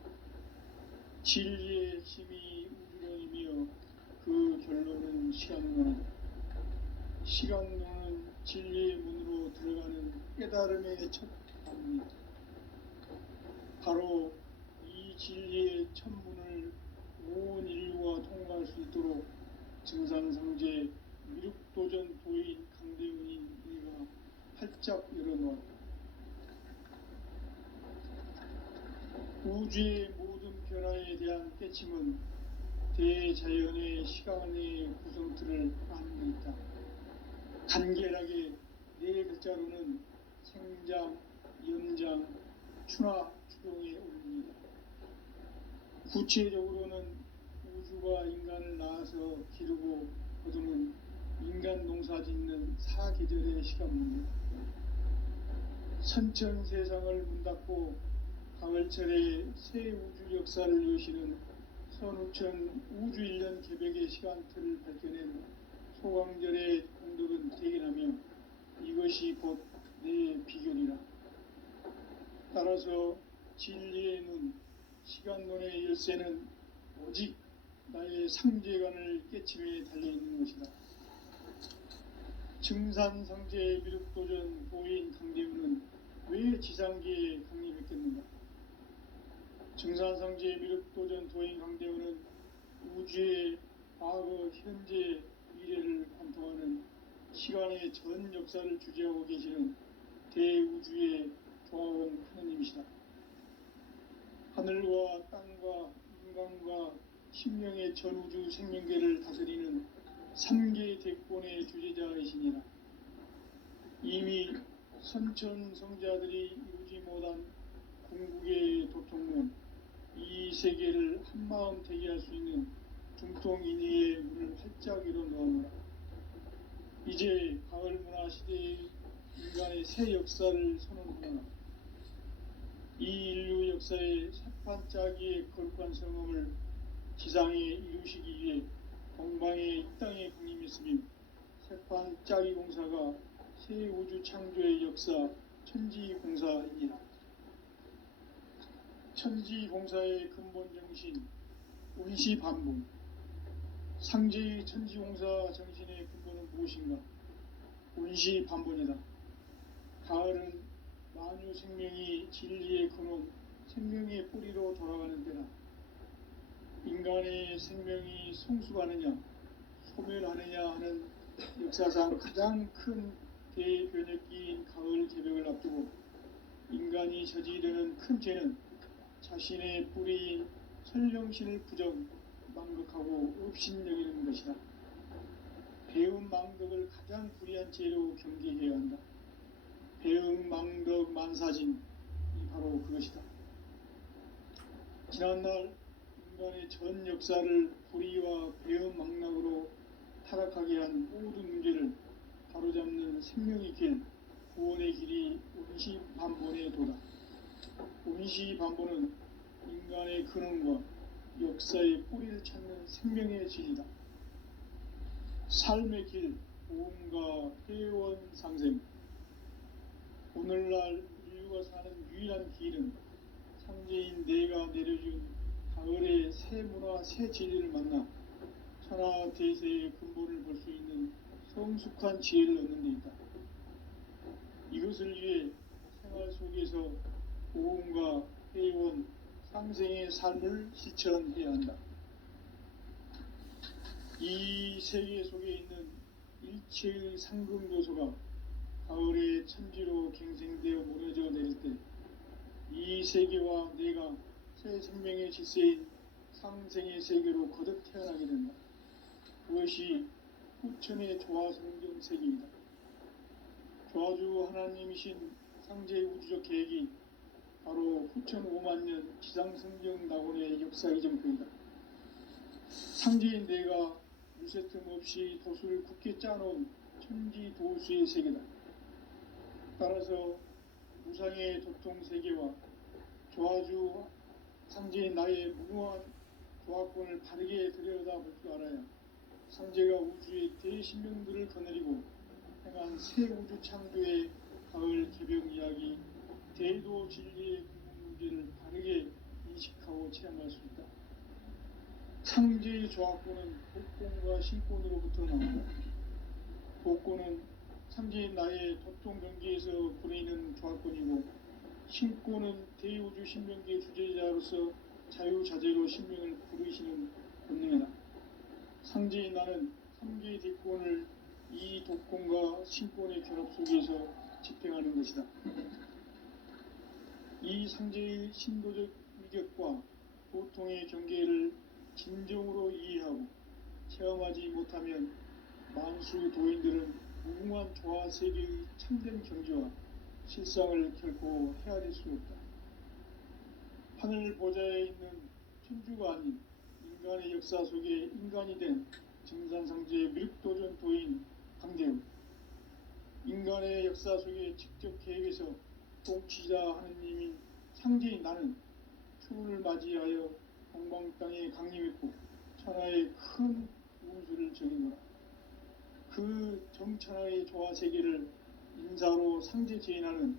진리의 핵심이 우주론이며 그 결론은 시간론이다. 시간론은 진리의 문으로 들어가는 깨달음의 첫 방문이다. 바로 이 진리의 첫 문을 온 인류가 통과할 수 있도록 증산상제 미륵도전 도인 강대훈이 이가 활짝 열어놓았다. 우주의 모든 변화에 대한 깨침은 대자연의 시간의 구성틀을 아는 데 있다. 간결하게 네 글자로는 생장, 연장, 추나 추동의 원리이다. 구체적으로는 우주가 인간을 낳아서 기르고 거두는 인간 농사 짓는 사계절의 시간문이다. 선천 세상을 문 닫고 가을철에 새 우주 역사를 여시는 선우천 우주 1년 개백의 시간틀을 밝혀낸 소강절의 공덕은 대견하며 이것이 곧 내 비결이라. 따라서 진리의 눈, 시간론의 열쇠는 오직 나의 상제관을 깨침에 달려있는 것이다. 증산상제 미륵도전 도인 강대훈은 왜 지상계에 강림했겠는가? 증산상제 미륵도전 도인 강대훈은 우주의 과거, 현재, 미래를 관통하는 시간의 전 역사를 주재하고 계시는 대우주의 조화원 하느님이시다. 하늘과 땅과 인간과 신명의 전우주 생명계를 다스리는 3개 대권의 주제자이시니라. 이미 선천성자들이 이루지 못한 궁극의 도통론, 이 세계를 한마음 되게 할 수 있는 중통인의의 문을 활짝 열어놓아노라. 이제 가을 문화 시대의 인간의 새 역사를 선언하노라. 이 인류 역사의 새판짜기의 거룩한 성험을 지상에 이루시기 위해 동방의 이 땅에 강림했으며 새판짜기 공사가 새 우주 창조의 역사 천지공사이니라. 천지공사의 근본 정신 운시반복. 상제의 천지공사 정신의 근본은 무엇인가? 운시반복이다. 가을은 만유 생명이 진리의 근원, 생명의 뿌리로 돌아가는 때다. 인간의 생명이 성숙하느냐, 소멸하느냐 하는 역사상 가장 큰 대변혁기인 가을 개벽을 앞두고 인간이 저지르는 큰 죄는 자신의 뿌리인 설령신을 부정, 망극하고 업신여기는 것이다. 배움 망덕을 가장 불의한 죄로 경계해야 한다. 배움 망덕 만사진이 바로 그것이다. 지난날 인간의 전 역사를 불의와 배움 망락으로 타락하게 한 모든 문제를 바로잡는 생명의 길, 구원의 길이 운시반본의 도다. 운시반본은 인간의 근원과 역사의 뿌리를 찾는 생명의 진리다. 삶의 길, 보험과 회원 상생. 오늘날 인류가 사는 유일한 길은 상제인 내가 내려준 가을의 새 문화, 새 진리를 만나 천하 대세의 근본을 볼 수 있는 성숙한 지혜를 얻는 데 있다. 이것을 위해 생활 속에서 보험과 회원, 상생의 삶을 실천해야 한다. 이 세계 속에 있는 일체의 상금 요소가 가을의 천지로 갱생되어 무너져 내릴 때 이 세계와 내가 새 생명의 질서인 상생의 세계로 거듭 태어나게 된다. 그것이 후천의 조화성경 세계이다. 조화주 하나님이신 상제의 우주적 계획이 바로 후천 5만 년 지상성경 낙원의 역사의 정표이다. 상제인 내가 무쇠틈 없이 도수를 굳게 짜놓은 천지 도수의 세계다. 따라서 무상의 도통 세계와 조화주 상제인 나의 무궁한 조합권을 바르게 들여다볼 줄 알아야 상제가 우주의 대신명들을 거느리고 행한 새 우주 창조의 가을 개벽 이야기, 대도 진리의 궁극 문제를 바르게 인식하고 체험할 수 있다. 상제의 조합권은 복권과 신권으로부터 나온다. 복권은 상제인 나의 도통 경계에서 부리는 조합권이고, 신권은 대우주 신명계의 주제자로서 자유자재로 신명을 부르시는 본능이다. 상제인 나는 3개의 대권을 이 독권과 신권의 결합 속에서 집행하는 것이다. 이 상제의 신도적 위격과 고통의 경계를 진정으로 이해하고 체험하지 못하면 만수 도인들은 무궁한 조화 세계의 참된 경지와 실상을 결코 헤아릴 수 없다. 하늘 보좌에 있는 천주가 아닌 인간의 역사 속에 인간이 된 증산상제의 미륵도전 도인 강대우, 인간의 역사 속에 직접 계획해서 통치자 하느님인 상제인 나는 추운을 맞이하여 동방 땅에 강림했고 천하의 큰 운수를 정인 거라. 그 정천하의 조화 세계를 인사로 상제 제인하는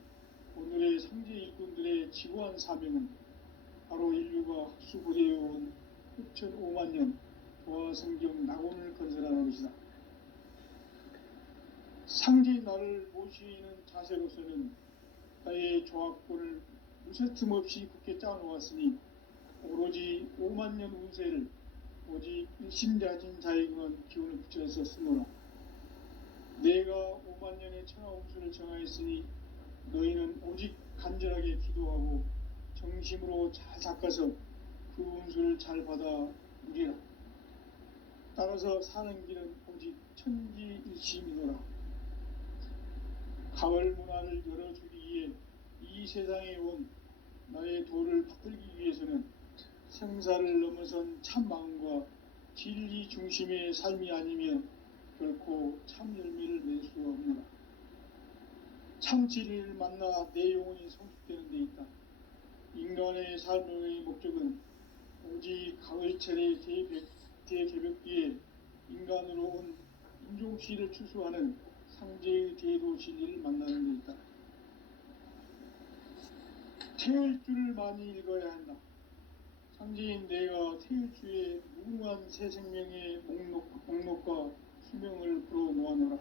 오늘의 상제 일꾼들의 지구한 사명은 바로 인류가 흡수보내어온 6,5만 년 조화 성경 낙원을 건설하는 것이다. 상제인 나를 모시는 자세로서는 나의 조합권을 무쇠틈 없이 굳게 짜놓았으니 오로지 5만 년 운세를 오직 일심자진 자에게만 기운을 붙여서 쓰노라. 내가 5만 년의 천하 운수를 정하였으니 너희는 오직 간절하게 기도하고 정심으로 잘 닦아서 그 운수를 잘 받아 누리라. 따라서 사는 길은 오직 천지일심이노라. 가을 문화를 열어주기 위해 이 세상에 온 나의 도를 받들기 위해서는 생사를 넘어선 참 마음과 진리 중심의 삶이 아니면 결코 참 열매를 낼 수 없노라. 참 진리를 만나 내 영혼이 성숙되는 데 있다. 인간의 삶의 목적은 오직 가을철의 대개벽 뒤에 인간으로 온 인종씨를 추수하는 상제의 대도 진리를 만나는 데 있다. 태일주를 많이 읽어야 한다. 상제인 내가 태일주의 무궁한 새 생명의 목록과 수명을 풀어놓아노라.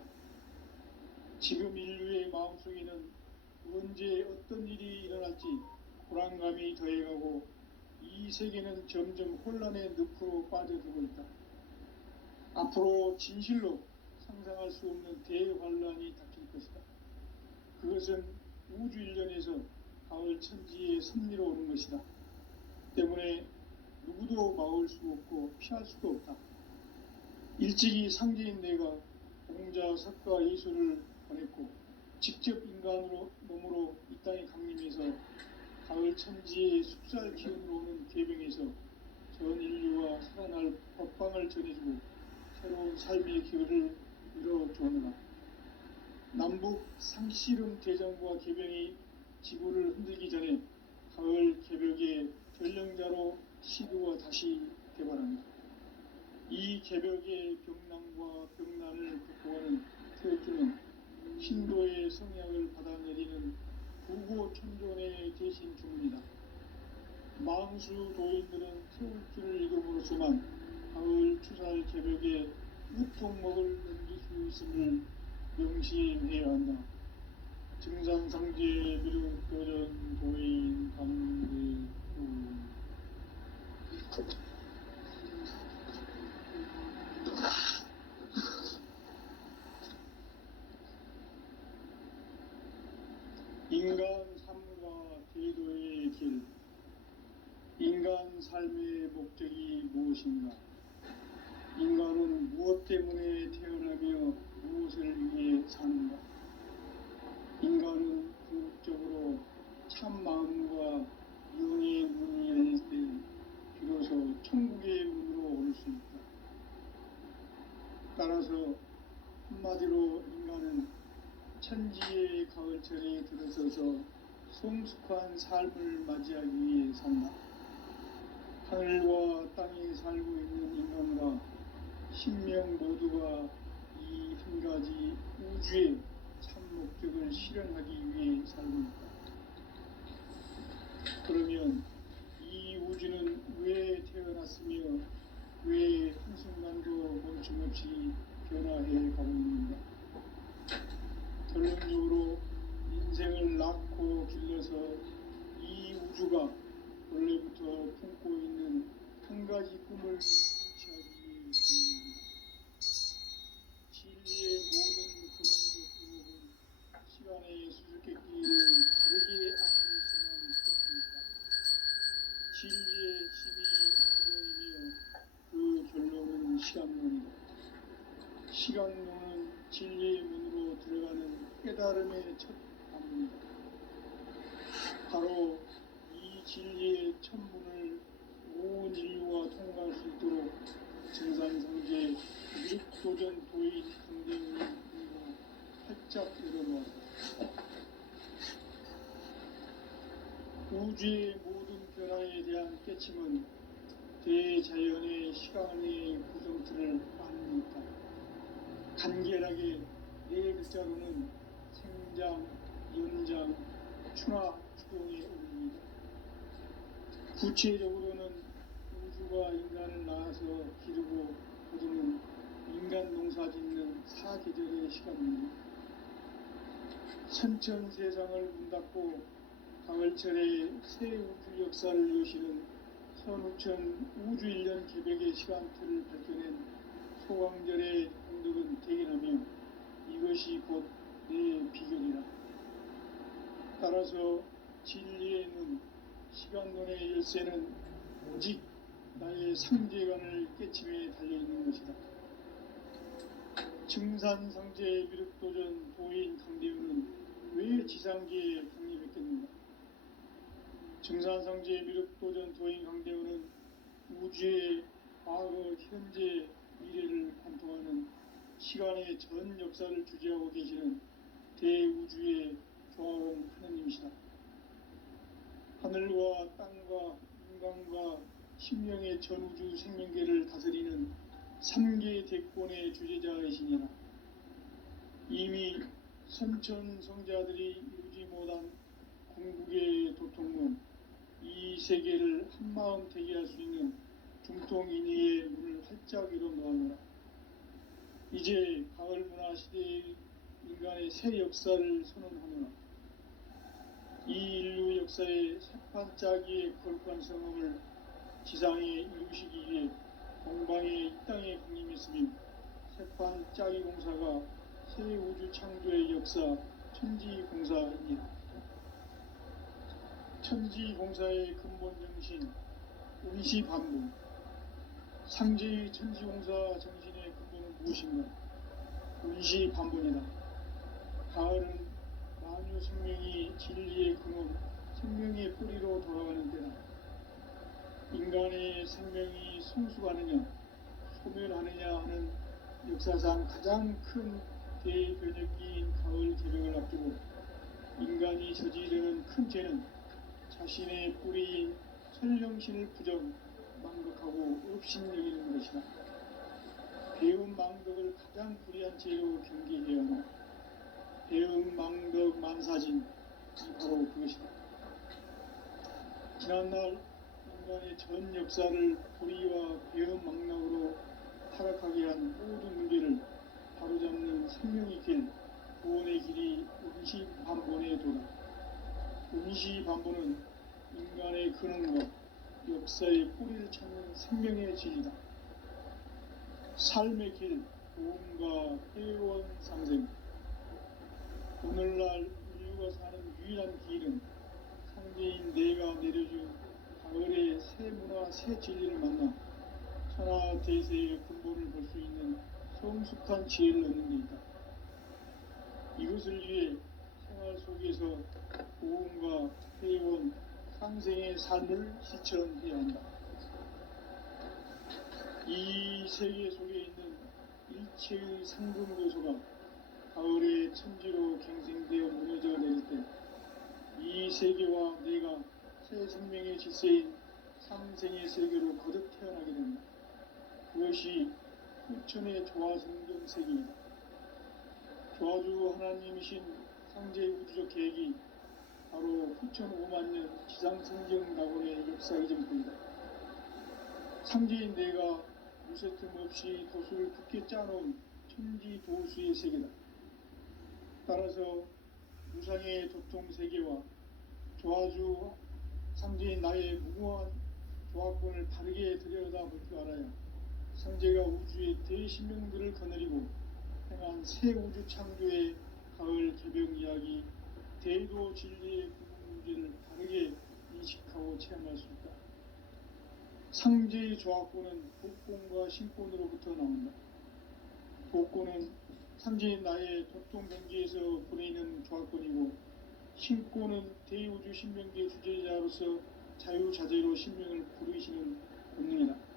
지금 인류의 마음속에는 언제 어떤 일이 일어날지 불안감이 더해가고 이 세계는 점점 혼란의 늪으로 빠져들고 있다. 앞으로 진실로 상상할 수 없는 대환란이 닥칠 것이다. 그것은 우주 일련에서 가을 천지의 섭리로 오는 것이다. 때문에 누구도 막을 수 없고 피할 수도 없다. 일찍이 상제인 내가 공자, 석가, 예수를 보냈고 직접 인간으로 몸으로 이 땅에 강림해서 가을 천지의 숙살 기운으로 오는 계병에서 전 인류와 살아날 법방을 전해주고 새로운 삶의 기회를 이뤄주느라. 남북 상씨름 대전과 계병이 지구를 흔들기 전에 가을 개벽의 전령자로 시도가 다시 개발한다. 이 개벽의 병난과 병난을 극복하는 태울주는 신도의 성약을 받아내리는 부고천존의 대신 주문이다. 망수 도인들은 태울주를 읽음으로써만 가을 추살 개벽에 우통목을 넘길 수 있음을 명심해야 한다. 증산상제의 미륵도전 도인 강대우. 인간 삶과 대도의 길. 인간 삶의 목적이 무엇인가? 인간은 무엇 때문에 태어나며 무엇을 위해 사는가? 인간은 궁극적으로 참 마음과 영의 문이 열릴 때 비로소 천국의 문으로 올 수 있다. 따라서 한마디로 인간은 천지의 가을철에 들어서서 성숙한 삶을 맞이하기 위해 산다. 하늘과 땅의 삶 신명 모두가 이 한 가지 우주의 참 목적을 실현하기 위해 살고 있다. 그러면 이 우주는 왜 태어났으며 왜 한순간도 멈춤없이 변화해 가고 있는가? 결론적으로 인생을 낳고 길러서 이 우주가 원래부터 품고 있는 한 가지 꿈을 성취하기 위해 존재합니다. 진리의 모든 근원적 의혹은 시간의 수수께끼를 바르게 아는 수만 있습니다. 진리의 힘이 인권이며 그 결론은 시간론이다. 시간론은 진리의 문으로 들어가는 깨달음의 첫 방문이다. 바로 이 진리의 첫 문을 온 인류가 통과할 수 있도록 증산성제 미륵도전 도인 강대훈이 활짝 열어놓았다. 우주의 모든 변화에 대한 깨침은 대자연의 시간의 구성틀을 아는 있다. 간결하게 네 글자로는 생장, 연장, 충화, 추동의 의미입니다. 구체적으로는 우주가 인간을 낳아서 기르고 거두는 인간 농사 짓는 사계절의 시간입니다. 선천 세상을 문 닫고 가을철에 새 우주 역사를 여시는 선우천 우주 1년 개백의 시간틀을 밝혀낸 소강절의 공덕은 대견하며 이것이 곧 내 비결이라. 따라서 진리의 눈, 시간론의 열쇠는 오직 나의 상제관을 깨침에 달려있는 것이다. 증산상제 미륵도전 도인 강대훈은 왜 지상계에 강림했겠는가? 증산상제 미륵도전 도인 강대훈은 우주의 과거, 현재, 미래를 관통하는 시간의 전 역사를 주재하고 계시는 대우주의 조화공 하느님이시다. 하늘과 땅과 인간과 신명의 전우주 생명계를 다스리는 3계 대권의 주제자이시니라. 이미 선천 성자들이 이루지 못한 궁극의 도통문, 이 세계를 한마음 되게 할 수 있는 중통인의의 문을 활짝 열어놓았노라. 이제 가을 문화 시대의 인간의 새 역사를 선언하노라. 이 인류 역사의 새반짝이의 거룩한 성험을 지상에 이루시기 위해 동방의 이 땅에 강림했으며 새반짝이 공사가 새 우주 창조의 역사 천지공사입니다. 천지공사의 근본 정신 운시반복. 상제의 천지공사 정신의 근본은 무엇인가? 운시반복이다. 가을은 만유 생명이 진리의 근원, 생명의 뿌리로 돌아가는 때다. 인간의 생명이 성숙하느냐, 소멸하느냐 하는 역사상 가장 큰 대변혁기인 가을 개벽을 앞두고 인간이 저지르는 큰 죄는 자신의 뿌리인 설령신을 부정, 망극하고 업신여기는 것이다. 배움 망덕을 가장 불의한 죄로 경계해야 하나 배움 망덕 만사진이 바로 그것이다. 지난날 인간의 전 역사를 불의와 배움 망락으로 타락하게 한 모든 문제를 바로잡는 생명의 길, 구원의 길이 운시반본의 도다. 운시반본은 인간의 근원과 역사의 뿌리를 찾는 생명의 진리다. 삶의 길, 도움과 회원 상생. 오늘날 인류가 사는 유일한 길은 상제인 내가 내려준 가을의 새 문화, 새 진리를 만나 천하 대세의 근본을 볼 수 있는 성숙한 지혜를 얻는 데 있다. 이것을 위해 생활 속에서 도움과 회원, 상생의 삶을 실천해야 한다. 이 세계 속에 있는 일체의 상금 요소가 가을의 천지로 갱생되어 무너져 내릴 때 이 세계와 내가 새 생명의 질서인 상생의 세계로 거듭 태어나게 된다. 그것이 부천의 조화성경 세계이다. 조화주 하나님이신 상제 우주적 계획이 바로 9,500년 지상성경 낙원의 역사 이전입니다. 상제인 내가 무쇠 틈 없이 도수를 굳게 짜놓은 천지 도수의 세계다. 따라서 무상의 도통 세계와 조화주 상제인 나의 무궁한 조화권을 바르게 들여다볼 줄 알아야 상제가 우주의 대신명들을 거느리고 행한 새 우주 창조의 가을 개벽 이야기, 대도 진리의 궁극 문제를 바르게 인식하고 체험할 수 있다. 상제의 조화권은 복권과 신권으로부터 나온다. 복권은 상제인 나의 도통 경계에서 보내는 조화권이고, 신권은 대우주 신명기의 주제자로서 자유자재로 신명을 부르시는 본능이다.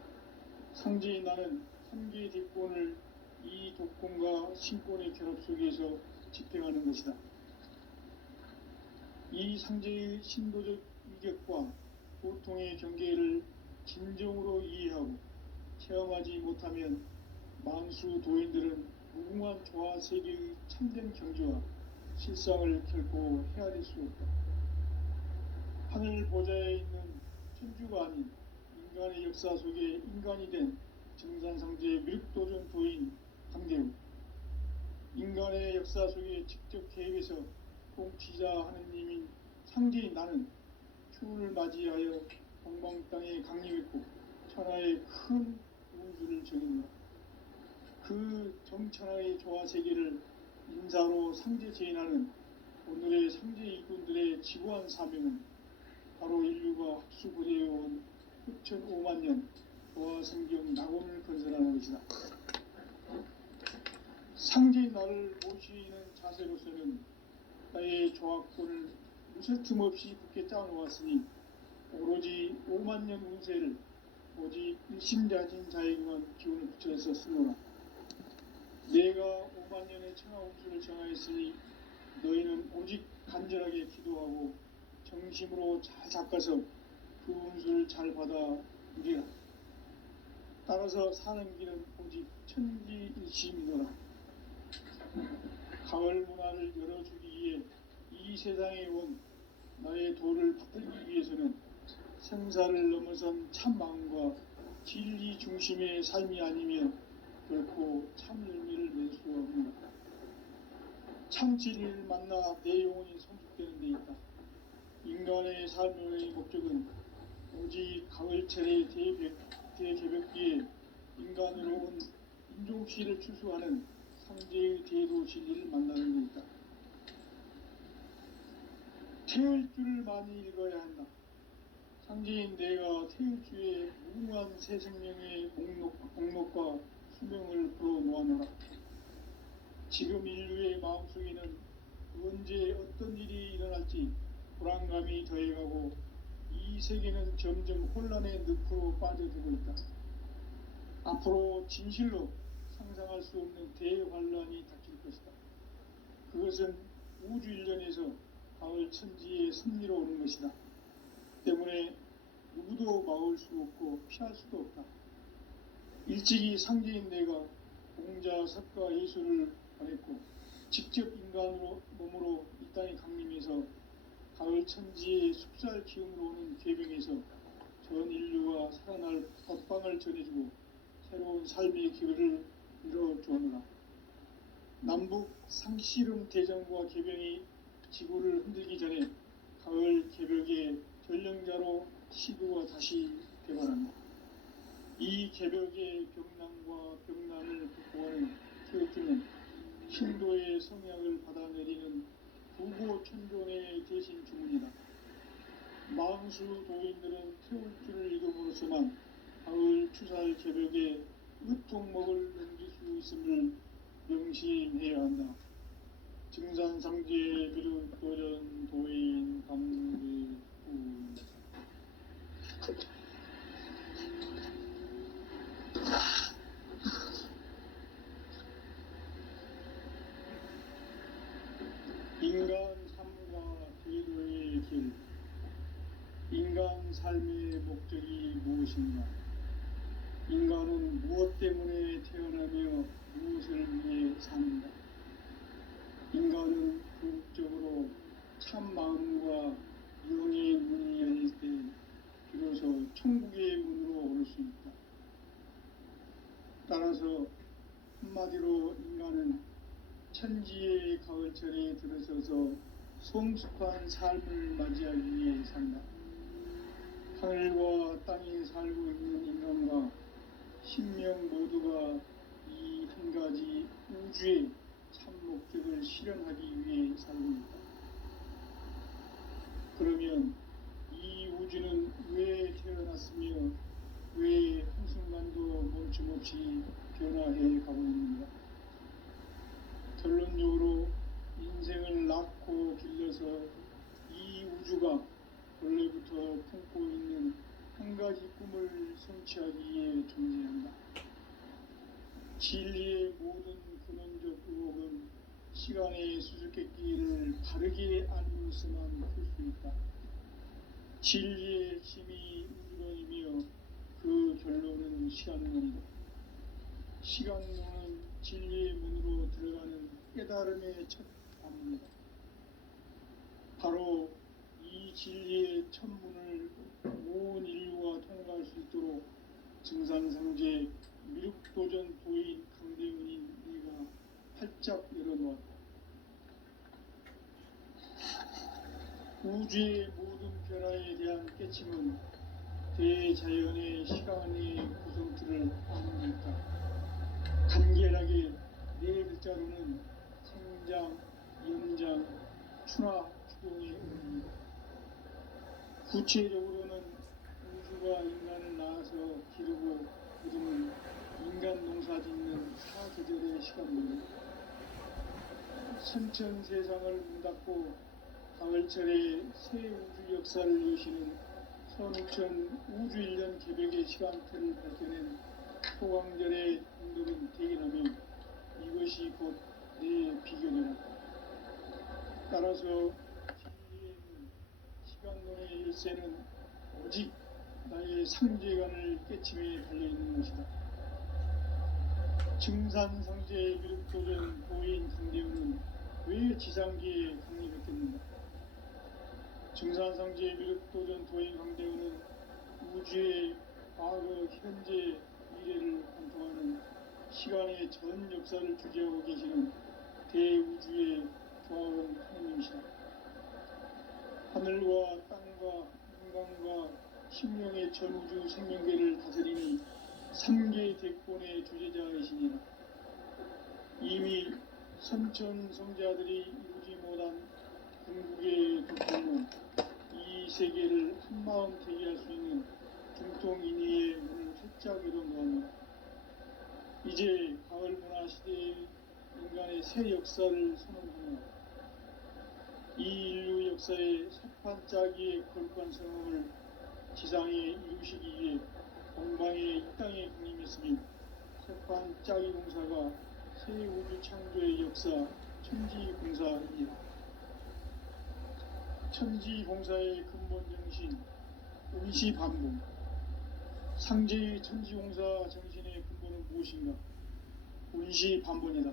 상제인 나는 3개의 대권을 이 독권과 신권의 결합 속에서 집행하는 것이다. 이 상제의 신도적 위격과 보통의 경계를 진정으로 이해하고 체험하지 못하면 만수 도인들은 무궁한 조화 세계의 참된 경지와 실상을 결코 헤아릴 수 없다. 하늘 보좌에 있는 천주가 아닌 인간의 역사 속에 인간이 된 정산상제의 미륵도전 도인 강대우, 인간의 역사 속에 직접 개입해서 통치자 하느님인 상제인 나는 추운을 맞이하여 동방 땅에 강림했고 천하의 큰 운수를 정했노라. 그 정천하의 조화 세계를 인사로 상제 제인하는 오늘의 상제 일꾼들의 지구한 사명은 바로 인류가 학수고대해온 9,500년 조화 성경 낙원을 건설하는 것이다. 상제인 나를 모시는 자세로서는 나의 조화권을 무쇠 틈 없이 굳게 짜놓았으니 오로지 5만년 운세를 오직 일심자진 자에게만 기운을 붙여서 쓰노라. 내가 5만년의 천하 운수를 정하였으니 너희는 오직 간절하게 기도하고 정심으로 잘 닦아서 그 운수를 잘 받아 누리라. 따라서 사는 길은 오직 천지일심이노라. 가을 문화를 열어주기 위해 이 세상에 온 나의 도를 받들기 위해서는 생사를 넘어선 참 마음과 진리 중심의 삶이 아니면 결코 참 열매를 낼 수 없는 참 진리를 만나 내 영혼이 성숙되는 데 있다. 인간의 삶의 목적은 오직 가을철의 대개벽 뒤에 인간으로 온 인종시를 추수하는 상제의 대도 진리를 만나는 데 있다. 태을 줄을 많이 읽어야 한다. 상제인 내가 태을주의 무궁한 새 생명의 목록과 수명을 풀어놓아노라. 지금 인류의 마음속에는 언제 어떤 일이 일어날지 불안감이 더해가고 이 세계는 점점 혼란의 늪으로 빠져들고 있다. 앞으로 진실로 상상할 수 없는 대환란이 닥칠 것이다. 그것은 우주 일련에서 가을 천지의 섭리로 오는 것이다. 때문에 누구도 막을 수 없고 피할 수도 없다. 일찍이 상제인 내가 공자, 석가, 예수를 보냈고 직접 인간으로 몸으로 이 땅에 강림해서 가을 천지의 숲살 기운으로 오는 계병에서 전 인류가 살아날 법방을 전해주고 새로운 삶의 기회를 이뤄주었노라. 남북 상씨름 대전과 계병이 지구를 흔들기 전에 가을 개벽의 전령자로 시도가 다시 개발한다. 이 개벽의 병난과 병난을 극복하는 태극기는 신도의 성약을 받아내리는 부고천존의 대신 주문이다. 망수 도인들은 태울줄을 읽음으로써만 가을 추살 개벽의 으통목을 넘길 수 있음을 명심해야 한다. 증산상제 미륵도전 도인 감리구 인간 삶과 제도의 길. 인간 삶의 목적이 무엇인가? 인간 인간은 무엇 때문에 태어나며 무엇을 위해 사는가? 인간은 궁극적으로 참 마음과 영의 문이 열릴 때 비로소 천국의 문으로 오를 수 있다. 따라서 한마디로 인간은 천지의 가을철에 들어서서 성숙한 삶을 맞이하기 위해 산다. 하늘과 땅에 살고 있는 인간과 신명 모두가 이 한 가지 우주의 참 목적을 실현하기 위해 살고 있다. 그러면 이 우주는 왜 태어났으며 왜 한순간도 멈춤없이 변화해 가고 있는가? 결론적으로 인생을 낳고 길러서 이 우주가 원래부터 품고 있는 한 가지 꿈을 성취하기 위해 존재한다. 진리의 모든 근원적 의혹은 시간의 수수께끼를 바르게 알면서만 풀 수 있다. 진리의 핵심이 우주론이며 그 결론은 시간론이다. 시간론은 진리의 문으로 들어가는 깨달음의 첫 단문이다. 바로 이 진리의 첫 문을 온 인류가 통과할 수 있도록 증산상제 미륵도전 도인 강대문인 네가 활짝 열어놓았다. 우주의 모든 변화에 대한 깨침은 대자연의 시간의 구성틀을 아는 데 있다. 간결하게 네 글자로는 생장, 연장, 추나, 추동의 의미입니다. 구체적으로는 우주가 인간을 낳아서 기르고 거두는 인간 농사 짓는 사계절의 시간입니다. 선천 세상을 문닫고 가을철에 새 우주 역사를 여시는 선우천 우주 1년 개벽의 시간틀을 밝혀낸 소강절의 분들은 대견하며 이것이 곧 내 비견이라. 따라서 진리의 문, 시간론의 열쇠는 오직 나의 상제관을 깨침에 달려있는 것이다. 증산상제의 미륵도전 도인 강대훈은 왜 지상계에 강림했겠는가? 증산상제의 미륵도전 도인 강대훈은 우주의 과거, 현재, 미래를 관통하는 시간의 전 역사를 주재하고 계시는 대우주의 조화원 하느님이시다. 하늘과 땅과 인간과 신명의 전우주 생명계를 다스리는 3개 대권의 주제자이시니라. 이미 선천 성자들이 이루지 못한 궁극의 독통론, 이 세계를 한마음 대기할 수 있는 중통인의의 문을 활짝 열어놓았다. 이제 가을 문화 시대의 인간의 새 역사를 선언하며 이 인류 역사의 삽판짜기의 거룩한 성공을 지상에 이루시기 위해 공방의 이 땅에 강림했으며 삽판짜기 공사가 새 우주 창조의 역사 천지공사입니다. 천지공사의 근본 정신 운시반복. 상제의 천지공사 정신의 근본은 무엇인가? 운시반복이다.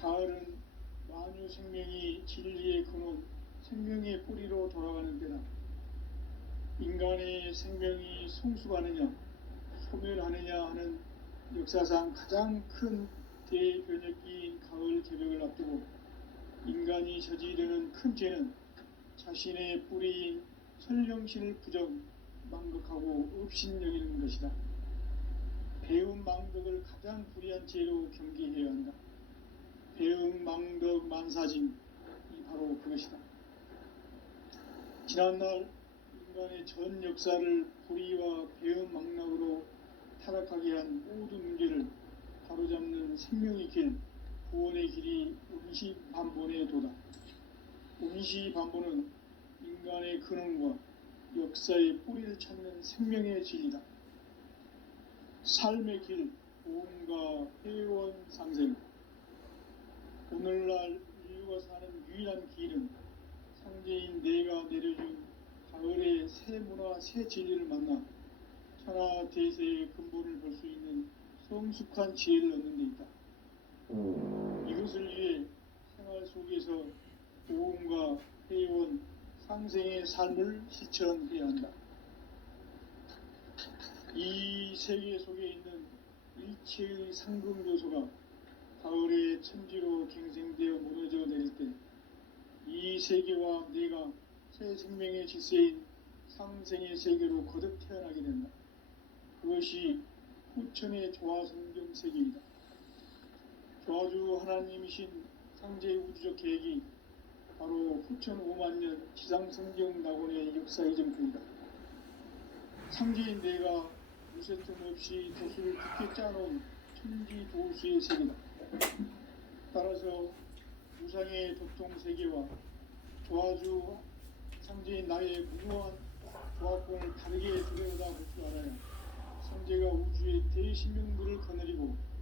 가을은 만유 생명이 진리의 근원, 생명의 뿌리로 돌아가는 때다. 인간의 생명이 성숙하느냐, 소멸하느냐 하는 역사상 가장 큰 대변혁기인 가을 개벽을 앞두고 인간이 저지르는 큰 죄는 자신의 뿌리인 설령신을 부정, 망극하고 업신여기는 것이다. 배움 망덕을 가장 불의한 죄로 경계해야 한다. 배움 망덕 만사진이 바로 그것이다. 지난날 인간의 전 역사를 불의와 배움 망락으로 타락하게 한 모든 문제를 바로잡는 생명의 길, 구원의 길이 운시반본의 도다. 운시반본은 인간의 근원과 역사의 뿌리를 찾는 생명의 진리다. 삶의 길, 보험과 회원 상생. 오늘날 인류가 사는 유일한 길은 상제인 내가 내려준 가을의 새 문화, 새 진리를 만나 천하 대세의 근본을 볼 수 있는 성숙한 지혜를 얻는 데 있다. 이것을 위해 생활 속에서 도움과 해온 상생의 삶을 실천해야 한다. 이 세계 속에 있는 일체의 상금 요소가 가을의 천지로 갱생되어 무너져 내릴 때 이 세계와 내가 새 생명의 질서인 상생의 세계로 거듭 태어나게 된다. 그것이 후천의 조화성경 세계이다. 조화주 하나님이신 상제의 우주적 계획이 바로 후천 5만 년 지상성경 낙원의 역사 이전편이다. 상제인 내가 무쇠 틈 없이 도수를 깊게 짜놓은 천지 도수의 세계다. 따라서 우상의 도통 세계와 조화주 상제인 나의 무모한 조화권을 다르게 들여다볼 줄 알아야 상제가 우주의 대신명들을 거느리는